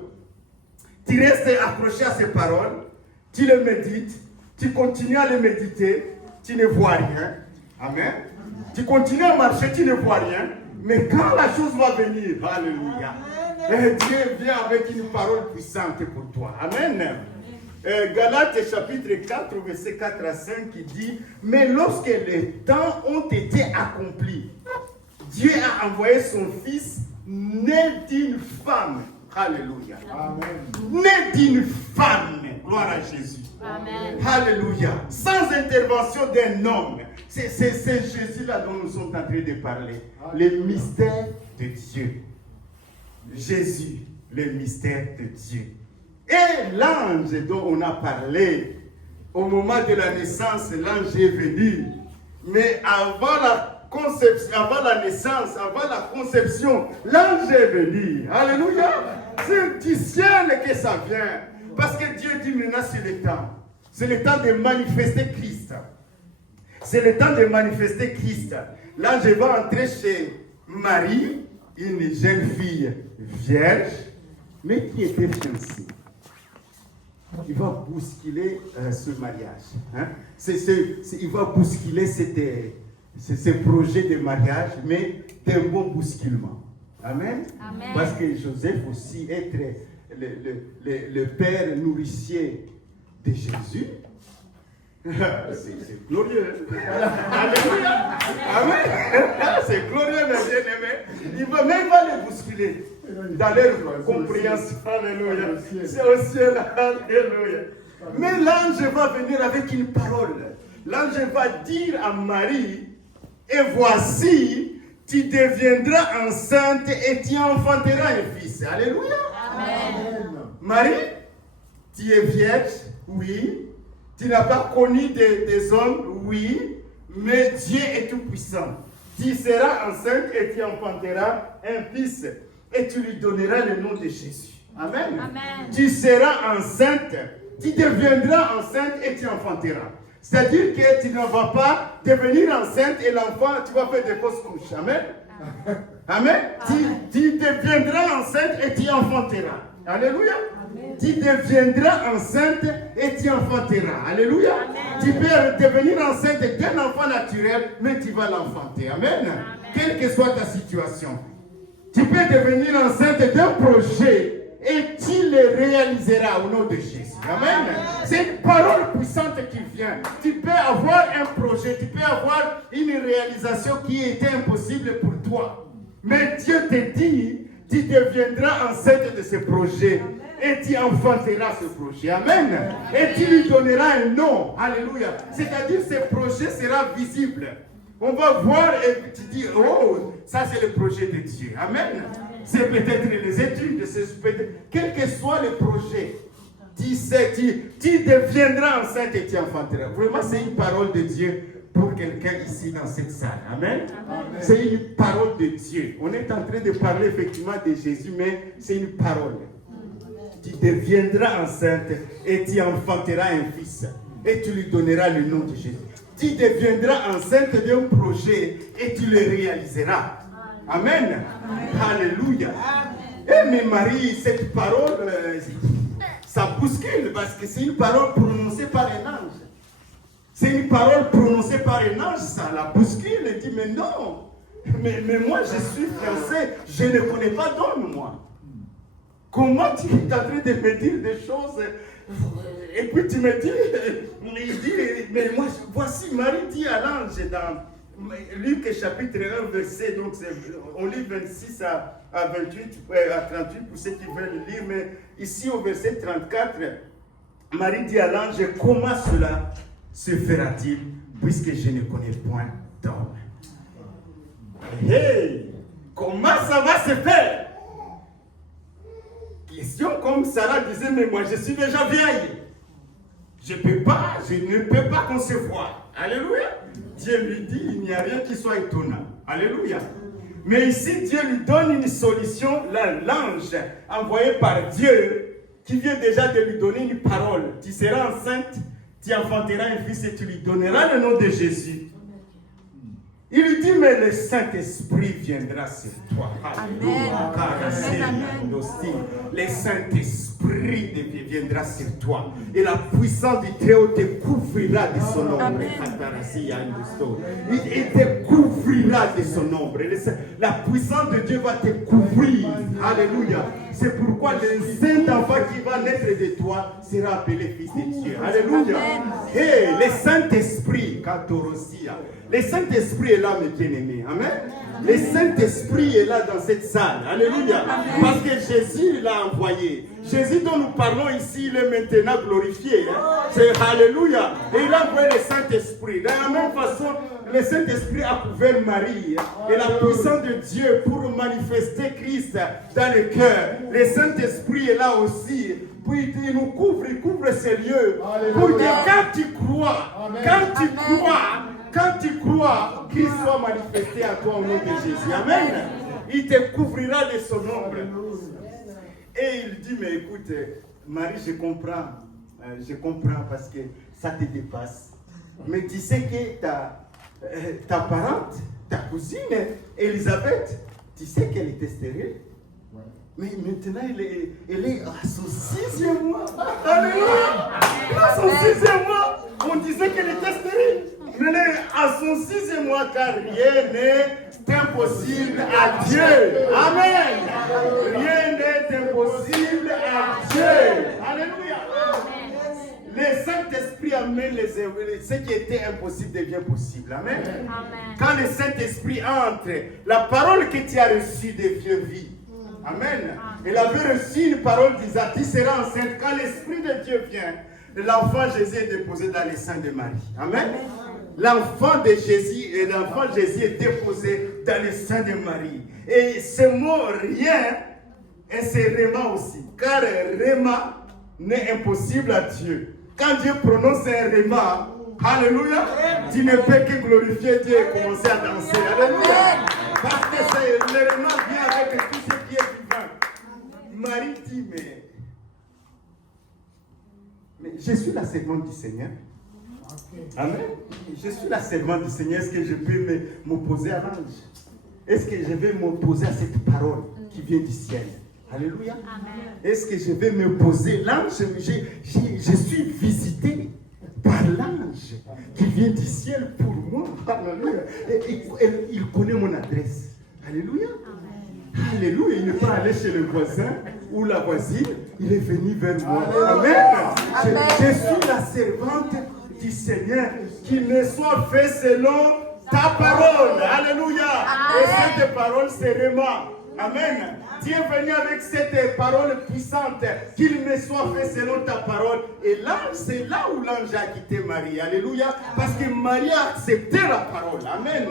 Tu restes accroché à ces paroles. Tu les médites. Tu continues à les méditer. Tu ne vois rien. Amen. Tu continues à marcher, tu ne vois rien. Mais quand la chose va venir, alléluia, Dieu vient avec une parole puissante pour toi. Amen. Galates chapitre 4, verset 4 à 5, il dit, mais lorsque les temps ont été accomplis, Dieu a envoyé son fils né d'une femme. Alléluia. Amen. Né d'une femme. Gloire à Jésus. Amen. Alléluia. Sans intervention d'un homme. C'est Jésus-là dont nous sommes en train de parler. Le mystère de Dieu. Jésus, le mystère de Dieu. Et l'ange dont on a parlé, au moment de la naissance, l'ange est venu. Mais avant la conception, avant la naissance, avant la conception, l'ange est venu. Alléluia. C'est du ciel que ça vient. Parce que Dieu dit maintenant c'est le temps. C'est le temps de manifester Christ. C'est le temps de manifester Christ. Là, je vais entrer chez Marie, une jeune fille vierge, mais qui était fiancée. Il va bousculer ce mariage. Hein? Il va bousculer ce projet de mariage, mais d'un bon bousculement. Amen. Amen. Parce que Joseph aussi être le père nourricier de Jésus. C'est glorieux. Alléluia. Amen. C'est glorieux, mes bien-aimés. Il va le bousculer dans leur compréhension. Alléluia. C'est au ciel. Alléluia. Mais l'ange va venir avec une parole. L'ange va dire à Marie, et voici, tu deviendras enceinte et tu enfanteras un fils. Alléluia. Amen. Marie, tu es vierge, oui. Tu n'as pas connu des hommes, oui. Mais Dieu est tout puissant. Tu seras enceinte et tu enfanteras un fils. Et tu lui donneras le nom de Jésus. Amen. Amen. Tu seras enceinte, tu deviendras enceinte et tu enfanteras. C'est-à-dire que tu ne vas pas devenir enceinte et l'enfant, tu vas faire des fausses couches. Amen. Amen. Tu deviendras enceinte et tu enfanteras. Alléluia. Amen. Tu deviendras enceinte et tu enfanteras. Alléluia. Amen. Tu peux devenir enceinte d'un enfant naturel, mais tu vas l'enfanter. Amen. Amen. Quelle que soit ta situation. Tu peux devenir enceinte d'un projet et tu le réaliseras au nom de Jésus. Amen. C'est une parole puissante qui vient. Tu peux avoir un projet, tu peux avoir une réalisation qui était impossible pour toi. Mais Dieu te dit, tu deviendras enceinte de ce projet et tu enfanteras ce projet. Amen. Et tu lui donneras un nom. Alléluia. C'est-à-dire que ce projet sera visible. On va voir et tu dis, oh, ça c'est le projet de Dieu. Amen. C'est peut-être les études, quel que soit le projet. Tu deviendras enceinte et tu enfanteras. Vraiment, c'est une parole de Dieu pour quelqu'un ici dans cette salle. Amen. Amen. C'est une parole de Dieu. On est en train de parler effectivement de Jésus, mais c'est une parole. Tu deviendras enceinte et tu enfanteras un fils. Et tu lui donneras le nom de Jésus. Tu deviendras enceinte d'un projet et tu le réaliseras. Amen. Amen. Alléluia. Et mais Marie, cette parole, ça bouscule parce que c'est une parole prononcée par un ange. C'est une parole prononcée par un ange, ça la bouscule et dit, mais non, mais moi je suis fiancé, je ne connais pas d'homme, moi. Comment tu es en train de me dire des choses et puis tu me dis, il dit, mais moi, voici Marie dit à l'ange dans Luc chapitre 1, verset, donc on lit 26 à 28, à 38 pour ceux qui veulent lire, mais ici au verset 34, Marie dit à l'ange, comment cela se fera-t-il puisque je ne connais point d'homme? Hey, comment ça va se faire? Question comme Sarah disait, mais moi je suis déjà vieille. Je ne peux pas concevoir. Alléluia. Dieu lui dit, il n'y a rien qui soit étonnant. Alléluia. Mais ici, Dieu lui donne une solution, l'ange envoyé par Dieu, qui vient déjà de lui donner une parole. Tu seras enceinte, tu enfanteras un fils et tu lui donneras le nom de Jésus. Il lui dit, mais le Saint-Esprit viendra sur toi. Alléluia. Le Saint-Esprit viendra sur toi. Et la puissance du Très-Haut te couvrira de son ombre. Il te couvrira de son ombre. La puissance de Dieu va te couvrir. Alléluia. C'est pourquoi le Saint-Enfant qui va naître de toi sera appelé Fils de Dieu. Alléluia. Et le Saint-Esprit, le Saint-Esprit est là, mes bien-aimés. Amen. Le Saint-Esprit est là dans cette salle. Alléluia. Parce que Jésus l'a envoyé. Jésus dont nous parlons ici, il est maintenant glorifié. C'est Alléluia. Et il a envoyé le Saint-Esprit. De la même façon, le Saint-Esprit a couvert Marie. Et la puissance de Dieu pour manifester Christ dans le cœur. Le Saint-Esprit est là aussi. Puis il nous couvre, il couvre ces lieux. Pour que quand tu crois, quand tu crois, Christ soit manifesté à toi au nom de Jésus. Amen. Il te couvrira de son ombre. Et il dit, mais écoute, Marie, je comprends parce que ça te dépasse. Mais tu sais que ta parente, ta cousine, Elisabeth, tu sais qu'elle était stérile. Mais maintenant, elle est à son 6e mois. Alléluia! À son 6e mois, on disait qu'elle était stérile. Mais elle est à son 6e mois, car rien n'est impossible à Dieu. Amen. Rien n'est impossible à Dieu. Alléluia. Le Saint-Esprit amène ce qui était impossible devient possible. Amen. Quand le Saint-Esprit entre, la parole que tu as reçue devient vie. Amen. Elle avait reçu une parole d'Isaac, tu seras enceinte. Quand l'Esprit de Dieu vient, l'enfant Jésus est déposé dans les seins de Marie. Amen. L'enfant de Jésus est déposé dans les seins de Marie. Et ce mot rien, et c'est Réma aussi. Car Réma n'est impossible à Dieu. Quand Dieu prononce un Réma, alléluia, tu ne peux que glorifier Dieu et commencer à danser. Alléluia. Parce que le Réma vient avec tout ce qui est vivant. Marie dit, mais je suis la servante du Seigneur. Amen. Je suis la servante du Seigneur. Est-ce que je peux m'opposer à l'ange? Est-ce que je vais m'opposer à cette parole qui vient du ciel? Alléluia. Est-ce que je vais m'opposer? L'ange, je suis visité par l'ange qui vient du ciel pour moi. Alléluia. Et il connaît mon adresse. Alléluia. Alléluia. Il n'est pas allé chez le voisin ou la voisine. Il est venu vers moi. Amen. Je suis la servante du Seigneur. Qu'il me soit fait selon ta parole. Alléluia. Et cette parole, c'est Réma. Amen. Dieu est venu avec cette parole puissante, qu'il me soit fait selon ta parole. Et là, c'est là où l'ange a quitté Marie. Alléluia. Parce que Marie a accepté la parole. Amen.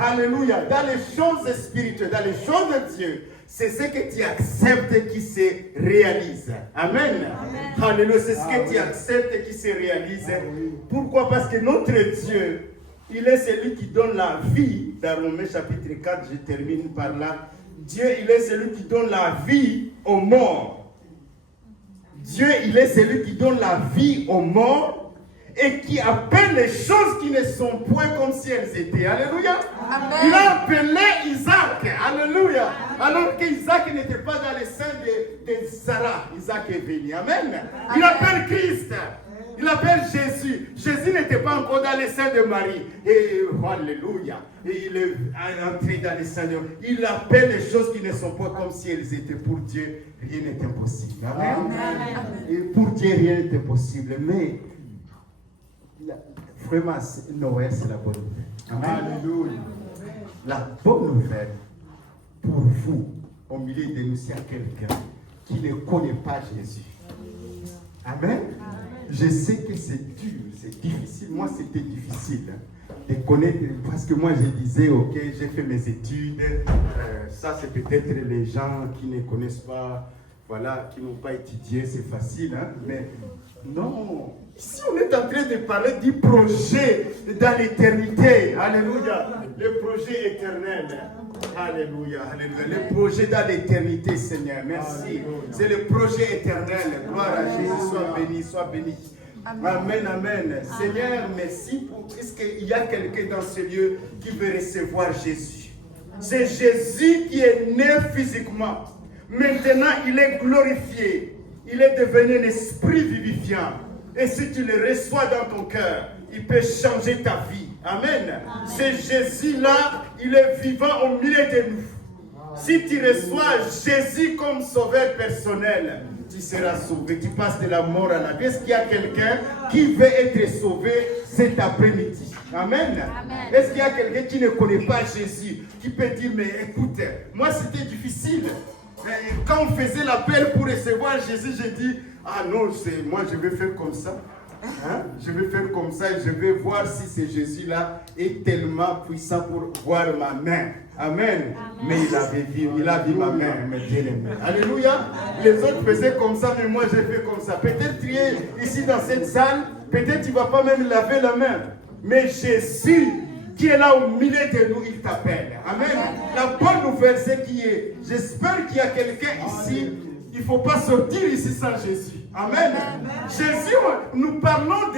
Alléluia. Dans les choses spirituelles, dans les choses de Dieu, c'est ce que tu acceptes qui se réalise. Amen. Alléluia. C'est ce que tu acceptes qui se réalise. Pourquoi? Parce que notre Dieu, il est celui qui donne la vie. Dans Romains chapitre 4, je termine par là. Dieu, il est celui qui donne la vie aux morts. Dieu, il est celui qui donne la vie aux morts et qui appelle les choses qui ne sont point comme si elles étaient. Alléluia. Amen. Il a appelé Isaac. Alléluia. Alors qu'Isaac n'était pas dans les seins de Sarah. Isaac est venu. Amen. Il appelle Christ. Il appelle Jésus. Jésus n'était pas encore dans les seins de Marie. Et alléluia. Et il est entré dans les seins de Marie. Il appelle les choses qui ne sont pas comme si elles étaient. Pour Dieu, rien n'est impossible. Amen. Et pour Dieu, rien n'est impossible. Mais vraiment, Noël, c'est la bonne nouvelle. Amen. Alléluia. La bonne nouvelle pour vous, au milieu de nous, s'il y a quelqu'un qui ne connaît pas Jésus. Amen. Je sais que c'est dur, c'est difficile. Moi, c'était difficile de connaître, parce que moi, je disais, ok, j'ai fait mes études. Ça, c'est peut-être les gens qui ne connaissent pas, voilà, qui n'ont pas étudié, c'est facile. Hein? Mais non, ici, on est en train de parler du projet dans l'éternité. Alléluia. Le projet éternel. Alléluia, alléluia. Le projet dans l'éternité, Seigneur. Merci. C'est le projet éternel. Gloire à Jésus. Sois béni, sois béni. Amen, amen. Seigneur, merci. Est-ce qu'il y a quelqu'un dans ce lieu qui veut recevoir Jésus? C'est Jésus qui est né physiquement. Maintenant, il est glorifié. Il est devenu un esprit vivifiant. Et si tu le reçois dans ton cœur, il peut changer ta vie. Amen. C'est Jésus-là, il est vivant au milieu de nous. Si tu reçois Jésus comme sauveur personnel, tu seras sauvé. Tu passes de la mort à la vie. Est-ce qu'il y a quelqu'un qui veut être sauvé cet après-midi? Amen. Est-ce qu'il y a quelqu'un qui ne connaît pas Jésus, qui peut dire, mais écoute, moi c'était difficile. Quand on faisait l'appel pour recevoir Jésus, j'ai dit, ah non, moi je vais faire comme ça. Hein? Je vais faire comme ça et je vais voir si ce Jésus-là est tellement puissant pour voir ma main. Amen. Mais il a vu ma main, mes bien-aimés. Alléluia. Les autres faisaient comme ça, mais moi j'ai fait comme ça. Peut-être tu es ici dans cette salle, peut-être tu ne vas pas même laver la main. Mais Jésus, qui est là au milieu de nous, il t'appelle. Amen. La bonne nouvelle, c'est qu'il est. J'espère qu'il y a quelqu'un ici Il ne faut pas sortir ici sans Jésus. Amen. Jésus, nous parlons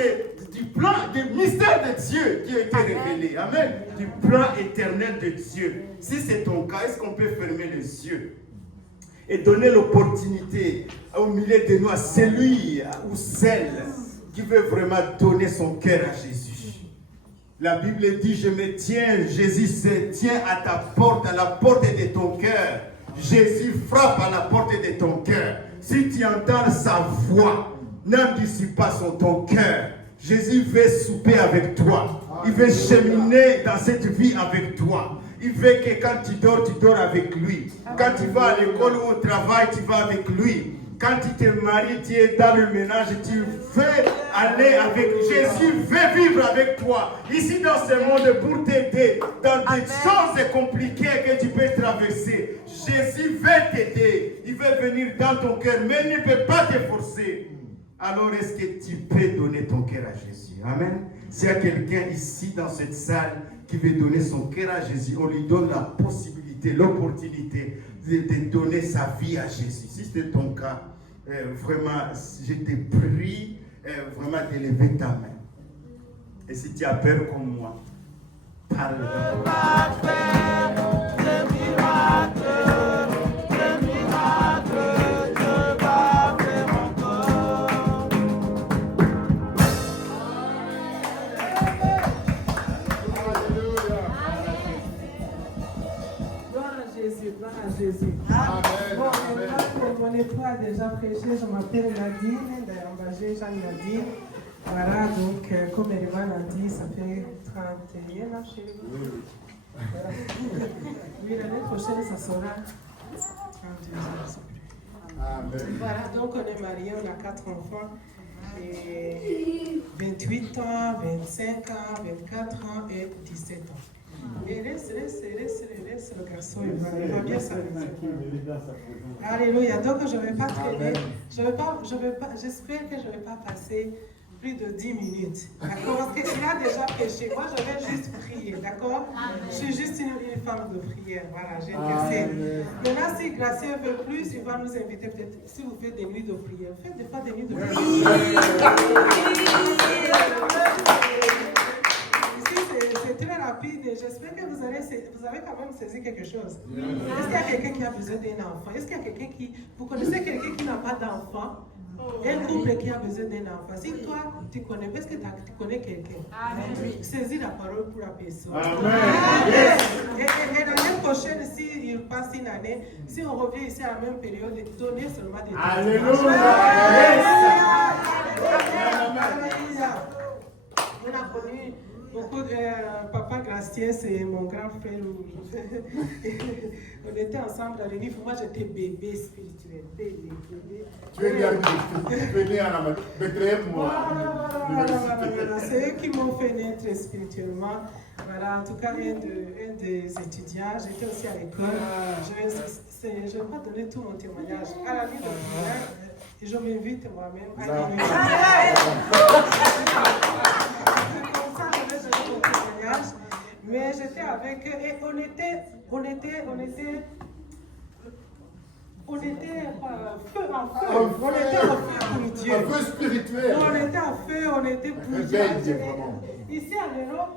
du plan, des mystères de Dieu qui a été révélé. Amen. Du plan éternel de Dieu. Si c'est ton cas, est-ce qu'on peut fermer les yeux et donner l'opportunité au milieu de nous à celui ou celle qui veut vraiment donner son cœur à Jésus? La Bible dit, je me tiens, Jésus se tient à ta porte, à la porte de ton cœur. Jésus frappe à la porte de ton cœur. Si tu entends sa voix, n'endurcis pas ton cœur. Jésus veut souper avec toi. Il veut cheminer dans cette vie avec toi. Il veut que quand tu dors avec lui. Quand tu vas à l'école ou au travail, tu vas avec lui. Quand tu te maries, tu es dans le ménage, tu veux aller avec Jésus, veut vivre avec toi. Ici dans ce monde pour t'aider dans des choses compliquées que tu peux traverser. Jésus veut t'aider. Il veut venir dans ton cœur, mais il ne peut pas te forcer. Alors est-ce que tu peux donner ton cœur à Jésus? Amen. S'il y a quelqu'un ici dans cette salle qui veut donner son cœur à Jésus, on lui donne la possibilité, l'opportunité de donner sa vie à Jésus. Si c'est ton cas, vraiment, je te prie vraiment d'élever ta main. Et si tu as peur comme moi, parle. Gloire à Jésus. Bon, mon époux a déjà prêché, je m'appelle Nadine, d'Ambagé Jeanne Nadine. Voilà, donc, comme Erivan a dit, ça fait 31 ans chez vous. Oui, l'année prochaine, ça sera 32 ans. Voilà, donc on est mariés, on a 4 enfants. Et 28 ans, 25 ans, 24 ans et 17 ans. Et laisse le garçon, il va bien s'amuser. Alléluia. Donc je ne vais pas traîner. J'espère que je ne vais pas passer plus de 10 minutes. D'accord? Parce qu'il a déjà péché. Moi, je vais juste prier. D'accord? Je suis juste une femme de prière. Voilà, j'ai cassé. Maintenant, si Gracien veut plus, il va nous inviter peut-être. Si vous faites des nuits de prière, faites des fois des nuits de prière. C'est très rapide et j'espère que vous avez quand même saisi quelque chose. Est-ce qu'il y a quelqu'un qui a besoin d'un enfant? Est-ce qu'il y a quelqu'un qui... Vous connaissez quelqu'un qui n'a pas d'enfant? Un couple qui a besoin d'un enfant. Si toi, tu connais, est-ce que tu connais quelqu'un? Saisis la parole pour la personne. Et l'année prochaine, s'il passe une année, si on revient ici à la même période, donnez seulement des... Alléluia! On a connu beaucoup de... Papa Gracien, c'est mon grand frère. On était ensemble à l'UNIF. Moi, j'étais bébé spirituel. Bébé. Tu es bien venu à la Bethléem, moi. C'est eux qui m'ont fait naître spirituellement. Voilà, en tout cas, un des étudiants, j'étais aussi à l'école. Je ne vais pas donner tout mon témoignage. À la nuit de prière, je m'invite moi-même à la nuit. Mais j'étais avec eux et on était feu en feu. On était en feu pour Dieu. Un feu spirituel. On était en feu, on était pour Dieu. Ici à l'Europe,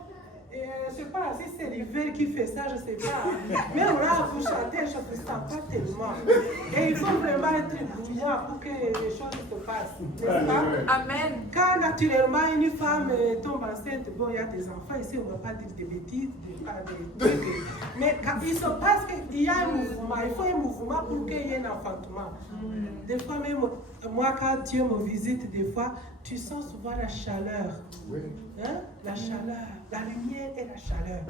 je ne sais pas si c'est l'hiver qui fait ça, je ne sais pas. Mais on a vous chanter, je ne sais pas tellement. Et il faut vraiment être bouillant pour que les choses se passent. N'est-ce pas? Amen. Quand naturellement une femme tombe enceinte, bon, il y a des enfants ici, on ne va pas dire des bêtises, mais quand il se passe qu'il y a un mouvement, il faut un mouvement pour qu'il y ait un enfantement. Des fois même, moi quand Dieu me visite, des fois, tu sens souvent la chaleur. Hein? La chaleur, la lumière et la chaleur.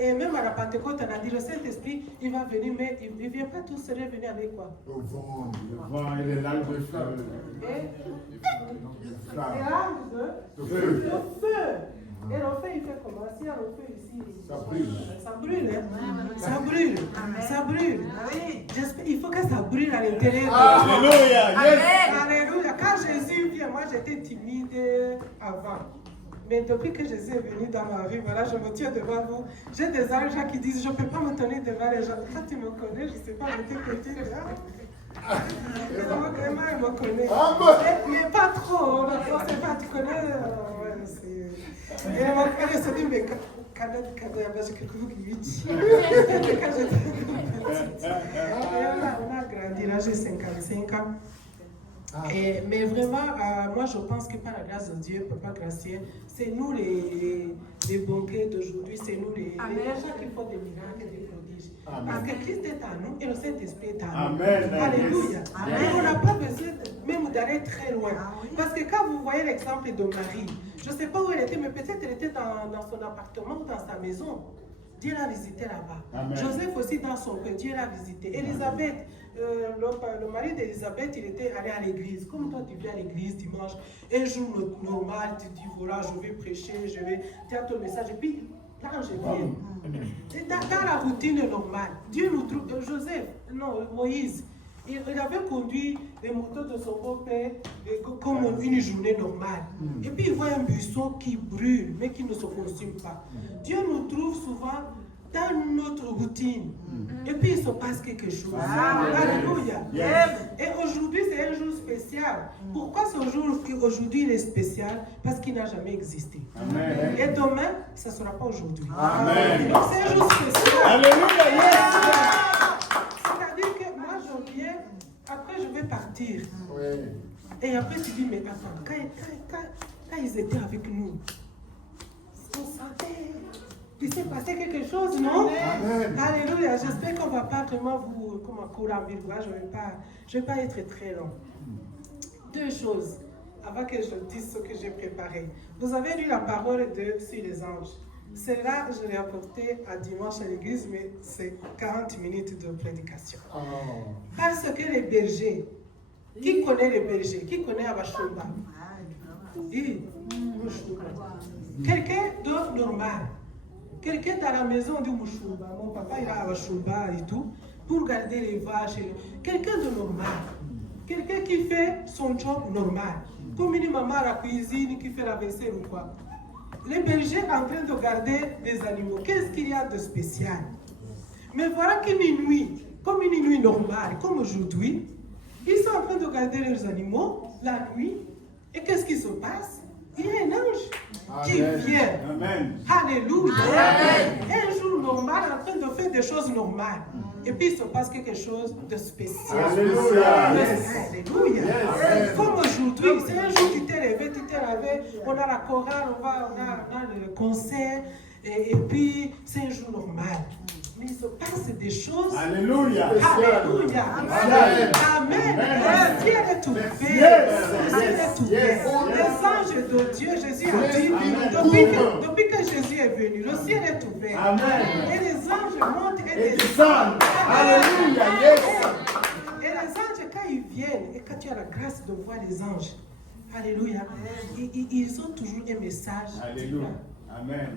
Et même à la Pentecôte, on a dit, le Saint-Esprit, il va venir, mais il ne vient pas tout seul, il vient avec quoi? Le vent et les lames de feu. Les lames de feu. Et le feu, il fait comment? Si il y a le feu ici, ça brûle. Ça brûle, hein? Ça brûle. Ça brûle. Il faut que ça brûle à l'intérieur. Alléluia. Alléluia. Quand Jésus vient, moi j'étais timide avant. Mais depuis que Jésus est venu dans ma vie, voilà, je me tiens devant vous. J'ai des gens qui disent, je ne peux pas me tenir devant les gens. Quand tu me connais, je ne sais pas, j'étais petite. Vraiment, il me connaît. Mais pas trop. La force, c'est pas, tu connais. Et elle se dit, mais quand j'ai quelque chose qui lui tient. Quand j'étais petite. On a grandi, là j'ai 55 ans. Mais vraiment, moi je pense que par la grâce de Dieu, Papa Gracien, c'est nous les banquiers d'aujourd'hui, c'est nous les gens qui font des miracles et des prodiges. Parce que Christ est en nous et le Saint-Esprit est en nous. Alléluia. Et on n'a pas besoin même d'aller très loin. Parce que quand vous voyez l'exemple de Marie, je ne sais pas où elle était, mais peut-être elle était dans son appartement ou dans sa maison. Dieu l'a visité là-bas. Joseph aussi dans son cœur, Dieu l'a visité. Élisabeth, le mari d'Élisabeth, il était allé à l'église. Comme toi, tu viens à l'église dimanche, un jour normal, tu dis voilà, je vais prêcher, je vais dire ton message. Et puis, l'ange vient. Dans la routine normale, Dieu nous trouve. Moïse, il avait conduit les motos de son beau-père comme une journée normale. Et puis, il voit un buisson qui brûle, mais qui ne se consume pas. Dieu nous trouve souvent dans notre routine. Et puis il se passe quelque chose. Alléluia. Et aujourd'hui, c'est un jour spécial. Pourquoi ce jour aujourd'hui il est spécial? Parce qu'il n'a jamais existé. Et demain, ça ne sera pas aujourd'hui. Donc c'est un jour spécial. Alléluia. C'est-à-dire que moi je viens, après je vais partir. Et après tu dis, mais attends, quand ils étaient avec nous, on sentait... Il s'est passé quelque chose, non? Alléluia. J'espère qu'on ne va pas vraiment vous courir en virgule. Je ne vais pas être très long. Deux choses avant que je dise ce que j'ai préparé. Vous avez lu la parole sur les anges. Celle-là, je l'ai apportée à dimanche à l'église, mais c'est 40 minutes de prédication. Parce que les bergers, qui connaît les bergers? Qui connaît Abashumba? Quelqu'un de normal. Quelqu'un dans la maison du Mouchouba, mon papa il a un Mouchouba et tout, pour garder les vaches. Quelqu'un de normal. Quelqu'un qui fait son job normal. Comme une maman à la cuisine qui fait la vaisselle ou quoi. Les bergers en train de garder des animaux. Qu'est-ce qu'il y a de spécial? Mais voilà qu'une nuit, comme une nuit normale, comme aujourd'hui, ils sont en train de garder leurs animaux la nuit. Et qu'est-ce qui se passe? Il y a un ange qui vient. Alléluia. Un jour normal en train de faire des choses normales. Et puis il se passe quelque chose de spécial. Alléluia. Comme aujourd'hui, c'est un jour tu t'es levé, on a la chorale, on a le concert. Et puis c'est un jour normal. Mais il se passe des choses. Alléluia. Alléluia. Amen. Le ciel est ouvert. Le ciel est ouvert. Les anges de Dieu, Jésus a dit, depuis que Jésus est venu, le ciel est ouvert. Amen. Et les anges montent et descendent. Alléluia. Et les anges, quand ils viennent, et quand tu as la grâce de voir les anges, alléluia, ils ont toujours un message. Alléluia. Amen.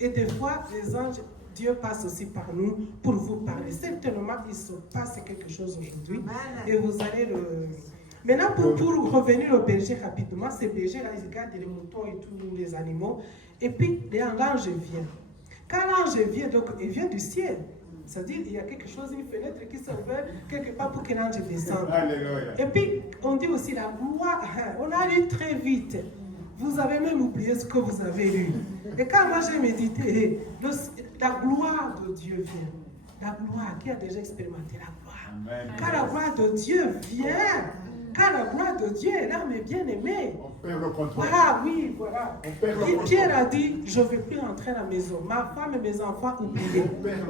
Et des fois, les anges, Dieu passe aussi par nous pour vous parler. Certainement, il se passe quelque chose aujourd'hui. Et vous allez le... Maintenant, pour revenir au berger rapidement, ces bergers-là, ils gardent les moutons et tous les animaux. Et puis, l'ange vient. Quand l'ange vient, donc, il vient du ciel. C'est-à-dire, il y a quelque chose, une fenêtre qui s'ouvre quelque part pour que l'ange descende. Alléluia. Et puis, on dit aussi la gloire. On a lu très vite. Vous avez même oublié ce que vous avez lu. Et quand moi j'ai médité, la gloire de Dieu vient. La gloire, qui a déjà expérimenté la gloire. Amen. Quand la gloire de Dieu vient, quand la gloire de Dieu est là, mes bien-aimés. On perd le contrôle. Ah oui, voilà. Pierre a dit, je ne vais plus rentrer à la maison. Ma femme et mes enfants oubliés.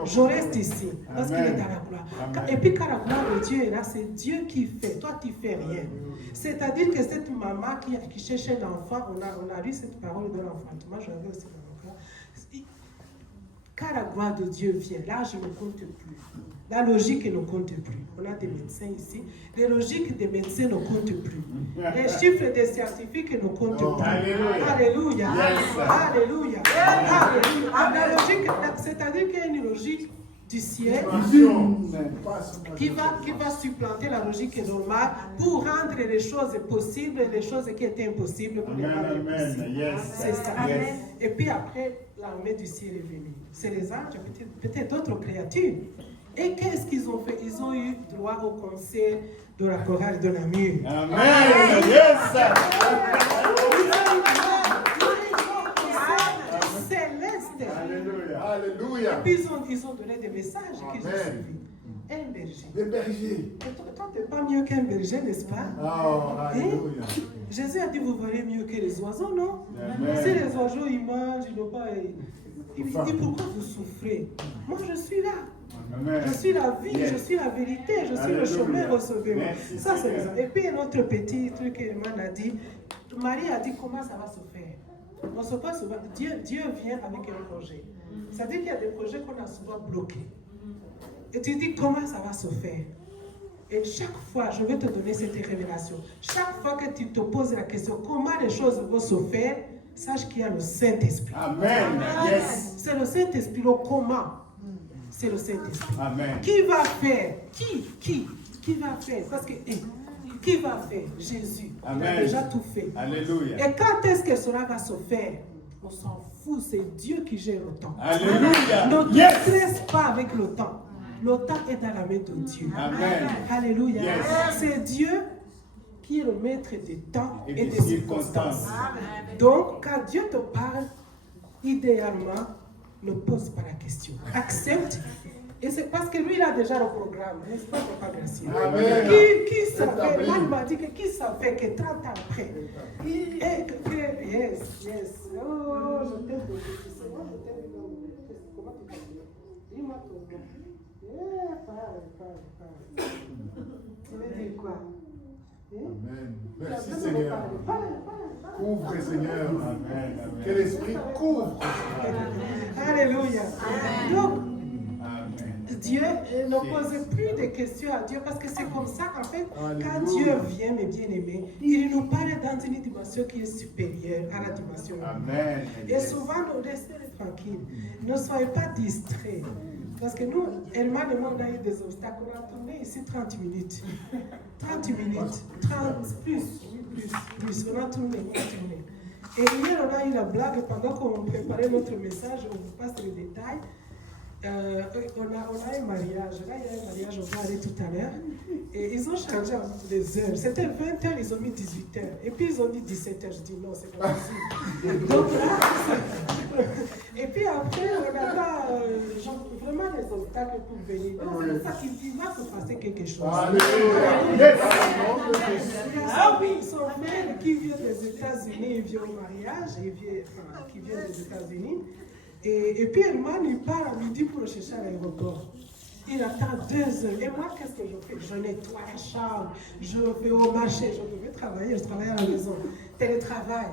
Je reste ici, parce qu'il est dans la gloire. Et puis quand la gloire de Dieu est là, c'est Dieu qui fait. Toi, tu ne fais rien. C'est-à-dire que cette maman qui cherche un enfant, on a lu cette parole de l'enfantement, je l'avais aussi dans mon cœur. Quand la gloire de Dieu vient, là, je ne compte plus. La logique ne compte plus. On a des médecins ici. Les logiques des médecins ne comptent plus. Les chiffres des scientifiques ne comptent plus. Alléluia. Alléluia. Alléluia. La logique, c'est-à-dire qu'il y a une logique du ciel qui va supplanter la logique normale pour rendre les choses possibles et les choses qui étaient impossibles pour les rendre possibles. C'est ça. Et puis après, l'armée du ciel est venue. C'est les anges, peut-être d'autres créatures Et qu'est-ce qu'ils ont fait? Ils ont eu droit au conseil de la chorale de Namur. Amen. Yes. Céleste. Alléluia. Alléluia. Et puis ils ont donné des messages qu'ils ont suivis. Un berger. Des bergers. Et toi, tu n'es pas mieux qu'un berger, n'est-ce pas? Oh, alléluia. Jésus a dit, vous valez mieux que les oiseaux, non? Amen. Si les oiseaux, ils mangent, ils n'ont pas... Il dit, pourquoi vous souffrez? Moi, je suis là. Amen. Je suis la vie, je suis la vérité, je suis le chemin au sauvement. Merci, Ça, c'est Seigneur. ça. Et puis, un autre petit truc que Herman a dit, Marie a dit, comment ça va se faire? On se passe souvent, Dieu vient avec un projet. Ça veut dire qu'il y a des projets qu'on a souvent bloqués. Et tu dis, comment ça va se faire? Et chaque fois, je vais te donner cette révélation. Chaque fois que tu te poses la question, comment les choses vont se faire, sache qu'il y a le Saint-Esprit. Amen. Yes. C'est le Saint-Esprit, le comment. C'est le Saint-Esprit. Amen. Qui va faire? Qui va faire? Parce que, qui va faire? Jésus. Amen. Il a déjà tout fait. Alléluia. Et quand est-ce que cela va se faire? On s'en fout, c'est Dieu qui gère le temps. Alléluia. Ne te Yes. stresse pas avec le temps. Le temps est dans la main de Dieu. Amen. Alléluia. Yes. C'est Dieu qui est le maître des temps Et et des des circonstances. Donc, quand Dieu te parle, idéalement, ne pose pas la question. Accepte. Et c'est parce que lui, il a déjà le programme. N'est-ce pas, Papa Gracie? Amen. Qui savait, moi, il m'a dit que qui savait que 30 ans après, yes. Oh, je t'aime beaucoup. C'est moi, je t'aime beaucoup. Comment tu t'appelles? Dis-moi ton nom. Parle. Tu veux dire quoi? Amen. Merci Seigneur. Couvre Seigneur. Amen. Que l'Esprit couvre. Alléluia. Donc, Amen. Dieu ne pose plus de questions à Dieu parce que c'est comme ça en fait, quand Dieu vient, mes bien-aimés, il nous parle dans une dimension qui est supérieure à la dimension humaine. Amen. Et souvent, nous restons tranquilles. Ne soyez pas distraits. Parce que nous, Herman et moi, on a eu des obstacles. On a tourné ici 30 minutes. 30 minutes. 30, plus. On a tourné. Et hier, on a eu la blague pendant qu'on préparait notre message. On vous passe les détails. On a un mariage. Là, il y a un mariage, on va aller tout à l'heure. Et ils ont changé les heures. C'était 20h, ils ont mis 18h. Et puis, ils ont mis 17h. Je dis non, c'est pas possible. Donc là, et puis après, on a là, vraiment des obstacles pour venir. Donc, c'est pour ça qu'il va se passer quelque chose. Ah oui, son frère qui vient des États-Unis, il vient au mariage, qui vient des États-Unis. Et puis Herman, il part à midi pour le chercher à l'aéroport. Il attend 2 heures. Et moi, qu'est-ce que je fais? Je nettoie la chambre, je vais au marché, je devais travailler, je travaille à la maison. Télétravail.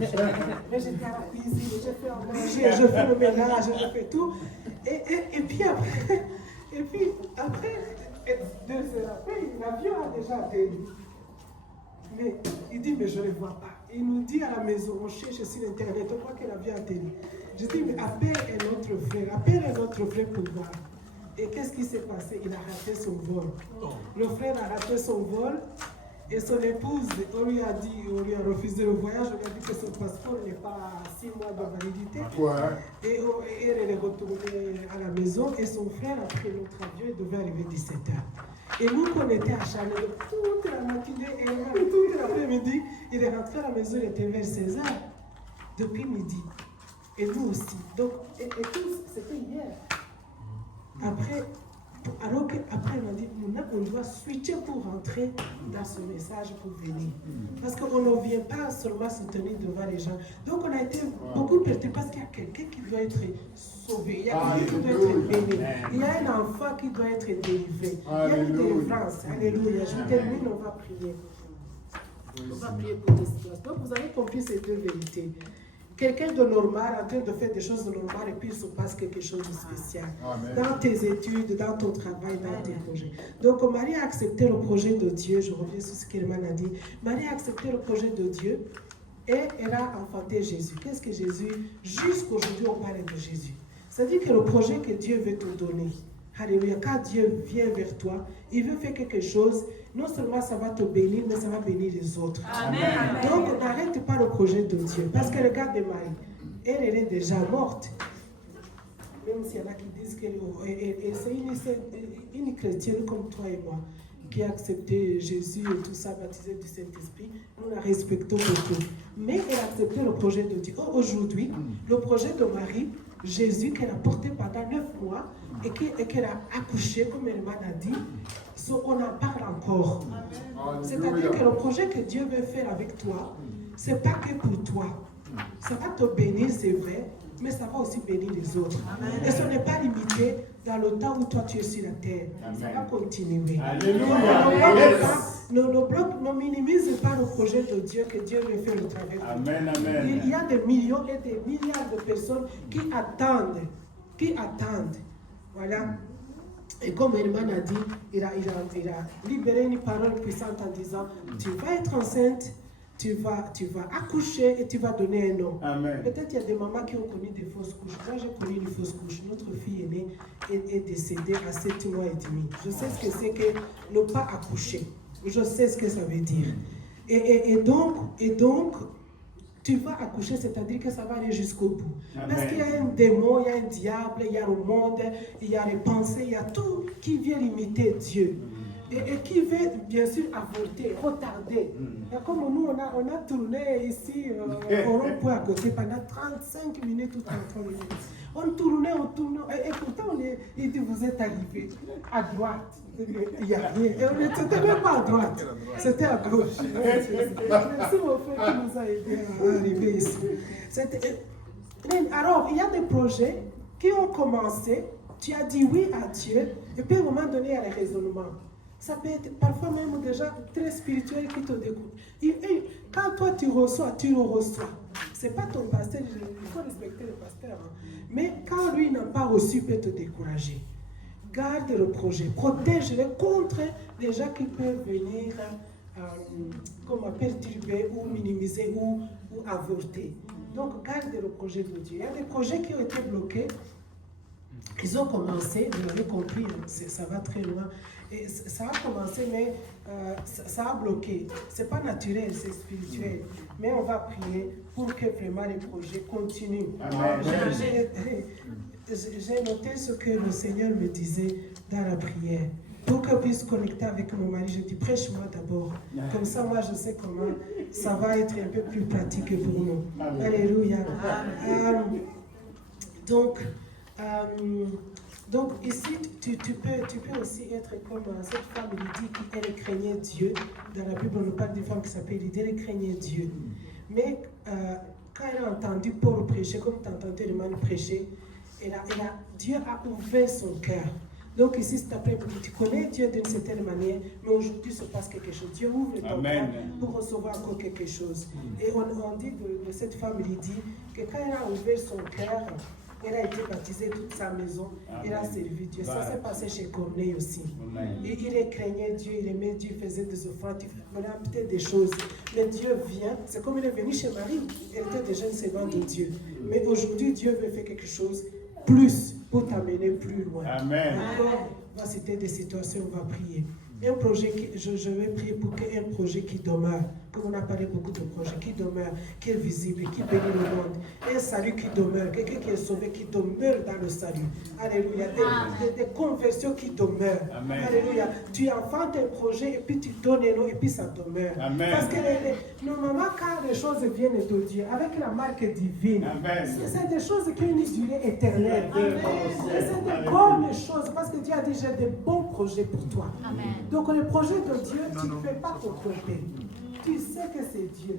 Mais j'étais à la cuisine, je fais à manger, je fais le ménage, je fais tout. Et puis après, 2 heures après, l'avion a déjà atterri. Mais il dit, mais je ne le vois pas. Il nous dit à la maison, on cherche sur Internet, on voit que l'avion a atterri. Je dis, mais appelle un autre frère pour voir. Et qu'est-ce qui s'est passé? Il a raté son vol. Le frère a raté son vol. Et son épouse, on lui a refusé le voyage, on lui a dit que son passeport n'est pas à 6 mois de validité. Et elle est retournée à la maison et son frère a pris l'autre avion et devait arriver 17h. Et nous, on était acharnés toute la matinée et toute l'après-midi, il est rentré à la maison, il était vers 16h, depuis midi. Et nous aussi. Donc, et tout, c'était hier. Après, il m'a dit, on doit switcher pour rentrer dans ce message pour venir. Parce qu'on ne vient pas seulement se tenir devant les gens. Donc on a été beaucoup perturbés parce qu'il y a quelqu'un qui doit être sauvé. Il y a quelqu'un qui doit être béni. Il y a un enfant qui doit être délivré. Il y a une délivrance. Alléluia. Je termine, on va prier. On va prier pour des situations. Donc vous avez compris ces 2 vérités. Quelqu'un de normal en train de faire des choses normales et puis il se passe quelque chose de spécial. Amen. Dans tes études, dans ton travail, dans tes projets. Donc Marie a accepté le projet de Dieu. Je reviens sur ce qu'Herman a dit. Marie a accepté le projet de Dieu et elle a enfanté Jésus. Qu'est-ce que Jésus? Jusqu'aujourd'hui, on parle de Jésus. C'est-à-dire que le projet que Dieu veut te donner, alléluia, quand Dieu vient vers toi, il veut faire quelque chose. Non seulement ça va te bénir, mais ça va bénir les autres. Amen. Donc n'arrête pas le projet de Dieu. Parce que regarde Marie, elle est déjà morte. même s'il y en a qui disent qu'elle c'est une chrétienne comme toi et moi, qui a accepté Jésus et tout ça, baptisé du Saint-Esprit, nous la respectons beaucoup. Mais elle a accepté le projet de Dieu. Aujourd'hui, le projet de Marie, Jésus, qu'elle a porté pendant 9 mois et qu'elle a accouché, comme Herman a dit, on en parle encore. C'est-à-dire que le projet que Dieu veut faire avec toi, ce n'est pas que pour toi. Ça va te bénir, c'est vrai, mais ça va aussi bénir les autres. Et ce n'est pas limité dans le temps où toi tu es sur la terre. Ça va continuer. Ne minimise pas le projet de Dieu que Dieu veut faire au travers de toi. Il y a des millions et des milliards de personnes qui attendent. Voilà. Et comme Herman a dit, il a libéré une parole puissante en disant, tu vas être enceinte, tu vas accoucher et tu vas donner un nom. Peut-être qu'il y a des mamans qui ont connu des fausses couches. Moi, j'ai connu une fausse couche. Notre fille aînée est décédée à 7 mois et demi. Je sais ce que c'est que ne pas accoucher. Je sais ce que ça veut dire. Et donc, tu vas accoucher, c'est-à-dire que ça va aller jusqu'au bout. Parce qu'il y a un démon, il y a un diable, il y a le monde, il y a les pensées, il y a tout qui vient limiter Dieu. Et qui veut bien sûr avorter, retarder. Et comme nous, on a tourné ici au rond-point à côté pendant 35 minutes ou 33 minutes. On tournait, et pourtant il dit, vous êtes arrivé à droite. Il n'y a rien. Et c'était même pas à droite, c'était à gauche. Merci mon frère qui nous a aidé à arriver ici. Alors, il y a des projets qui ont commencé, tu as dit oui à Dieu, et puis à un moment donné, il y a les raisonnements. Ça peut être parfois même déjà très spirituel qui te découvre. Quand toi tu reçois, tu le reçois. Ce n'est pas ton pasteur, il faut respecter le pasteur. Hein. Mais quand lui n'a pas reçu, il peut te décourager. Garde le projet, protège-le contre les gens qui peuvent venir perturber ou minimiser ou avorter. Donc garde le projet de Dieu. Il y a des projets qui ont été bloqués. Ils ont commencé, vous avez compris, ça va très loin. Et ça a commencé, mais ça a bloqué. Ce n'est pas naturel, c'est spirituel. Mais on va prier pour que vraiment les projets continuent. J'ai noté ce que le Seigneur me disait dans la prière. Pour que je puisse connecter avec mon mari, je dis prêche-moi d'abord. Comme ça, moi, je sais comment ça va être un peu plus pratique pour nous. Alléluia. Donc ici, tu peux aussi être comme cette femme, il dit qu'elle craignait Dieu. Dans la Bible, on nous parle d'une femme qui s'appelle Lydie, elle craignait Dieu. Mais quand elle a entendu Paul prêcher, comme tu as entendu Herman prêcher, Dieu a ouvert son cœur. Donc ici, c'est après, tu connais Dieu d'une certaine manière, mais aujourd'hui, il se passe quelque chose. Dieu ouvre ton cœur pour recevoir encore quelque chose. Et on dit de cette femme Lydie que quand elle a ouvert son cœur, elle a été baptisée toute sa maison. Elle a servi Dieu. Ça s'est passé chez Corneille aussi. Et il craignait Dieu, il aimait Dieu, il faisait des offrandes, il faisait peut-être des choses. Mais Dieu vient, c'est comme il est venu chez Marie. Elle était déjà une servante de Dieu. Mais aujourd'hui, Dieu veut faire quelque chose plus pour t'amener plus loin. Encore, on va citer des situations, on va prier. Un projet, je vais prier pour qu'un projet qui demeure, comme on a parlé beaucoup de projets, qui demeure, qui est visible, qui bénit le monde. Un salut qui demeure, quelqu'un qui est sauvé, qui demeure dans le salut. Alléluia. Des conversions qui demeurent. Alléluia. Tu enfantes un projet et puis tu donnes un nom et puis ça demeure. Parce que normalement, quand les choses viennent de Dieu, avec la marque divine, c'est des choses qui ont une durée éternelle. Et c'est des bonnes choses parce que Dieu a déjà des bons projets pour toi. Donc le projet de Dieu, tu ne peux pas te tromper. Tu sais que c'est Dieu.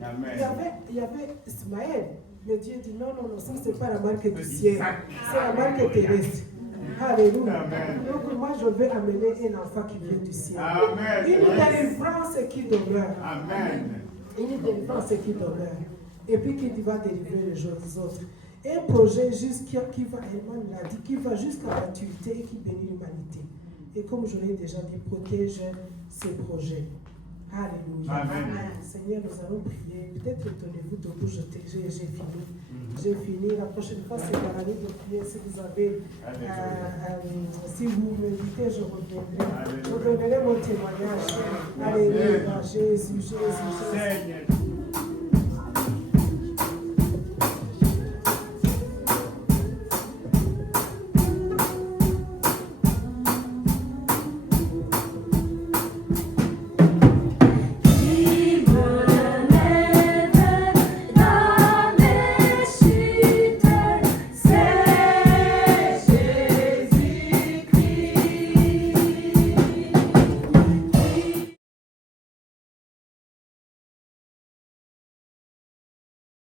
Il y avait Ismaël, mais Dieu dit non, ça c'est pas la marque du ciel, c'est la marque terrestre. Alléluia. Donc moi je veux amener un enfant qui vient du ciel. Une délivrance qui demeure. Une délivrance qui demeure. Et puis qui va délivrer les autres. Un projet juste qui va, Herman l'a dit, qui va jusqu'à la maturité et qui bénit l'humanité. Et comme je l'ai déjà dit, protège ces projets. Alléluia. Seigneur, nous allons prier. Peut-être tenez-vous debout, j'ai fini. J'ai fini. La prochaine fois, c'est dans l'année de prier. Si vous avez, si vous m'invitez, je reviendrai. Je donnerai mon témoignage. Alléluia. Jésus.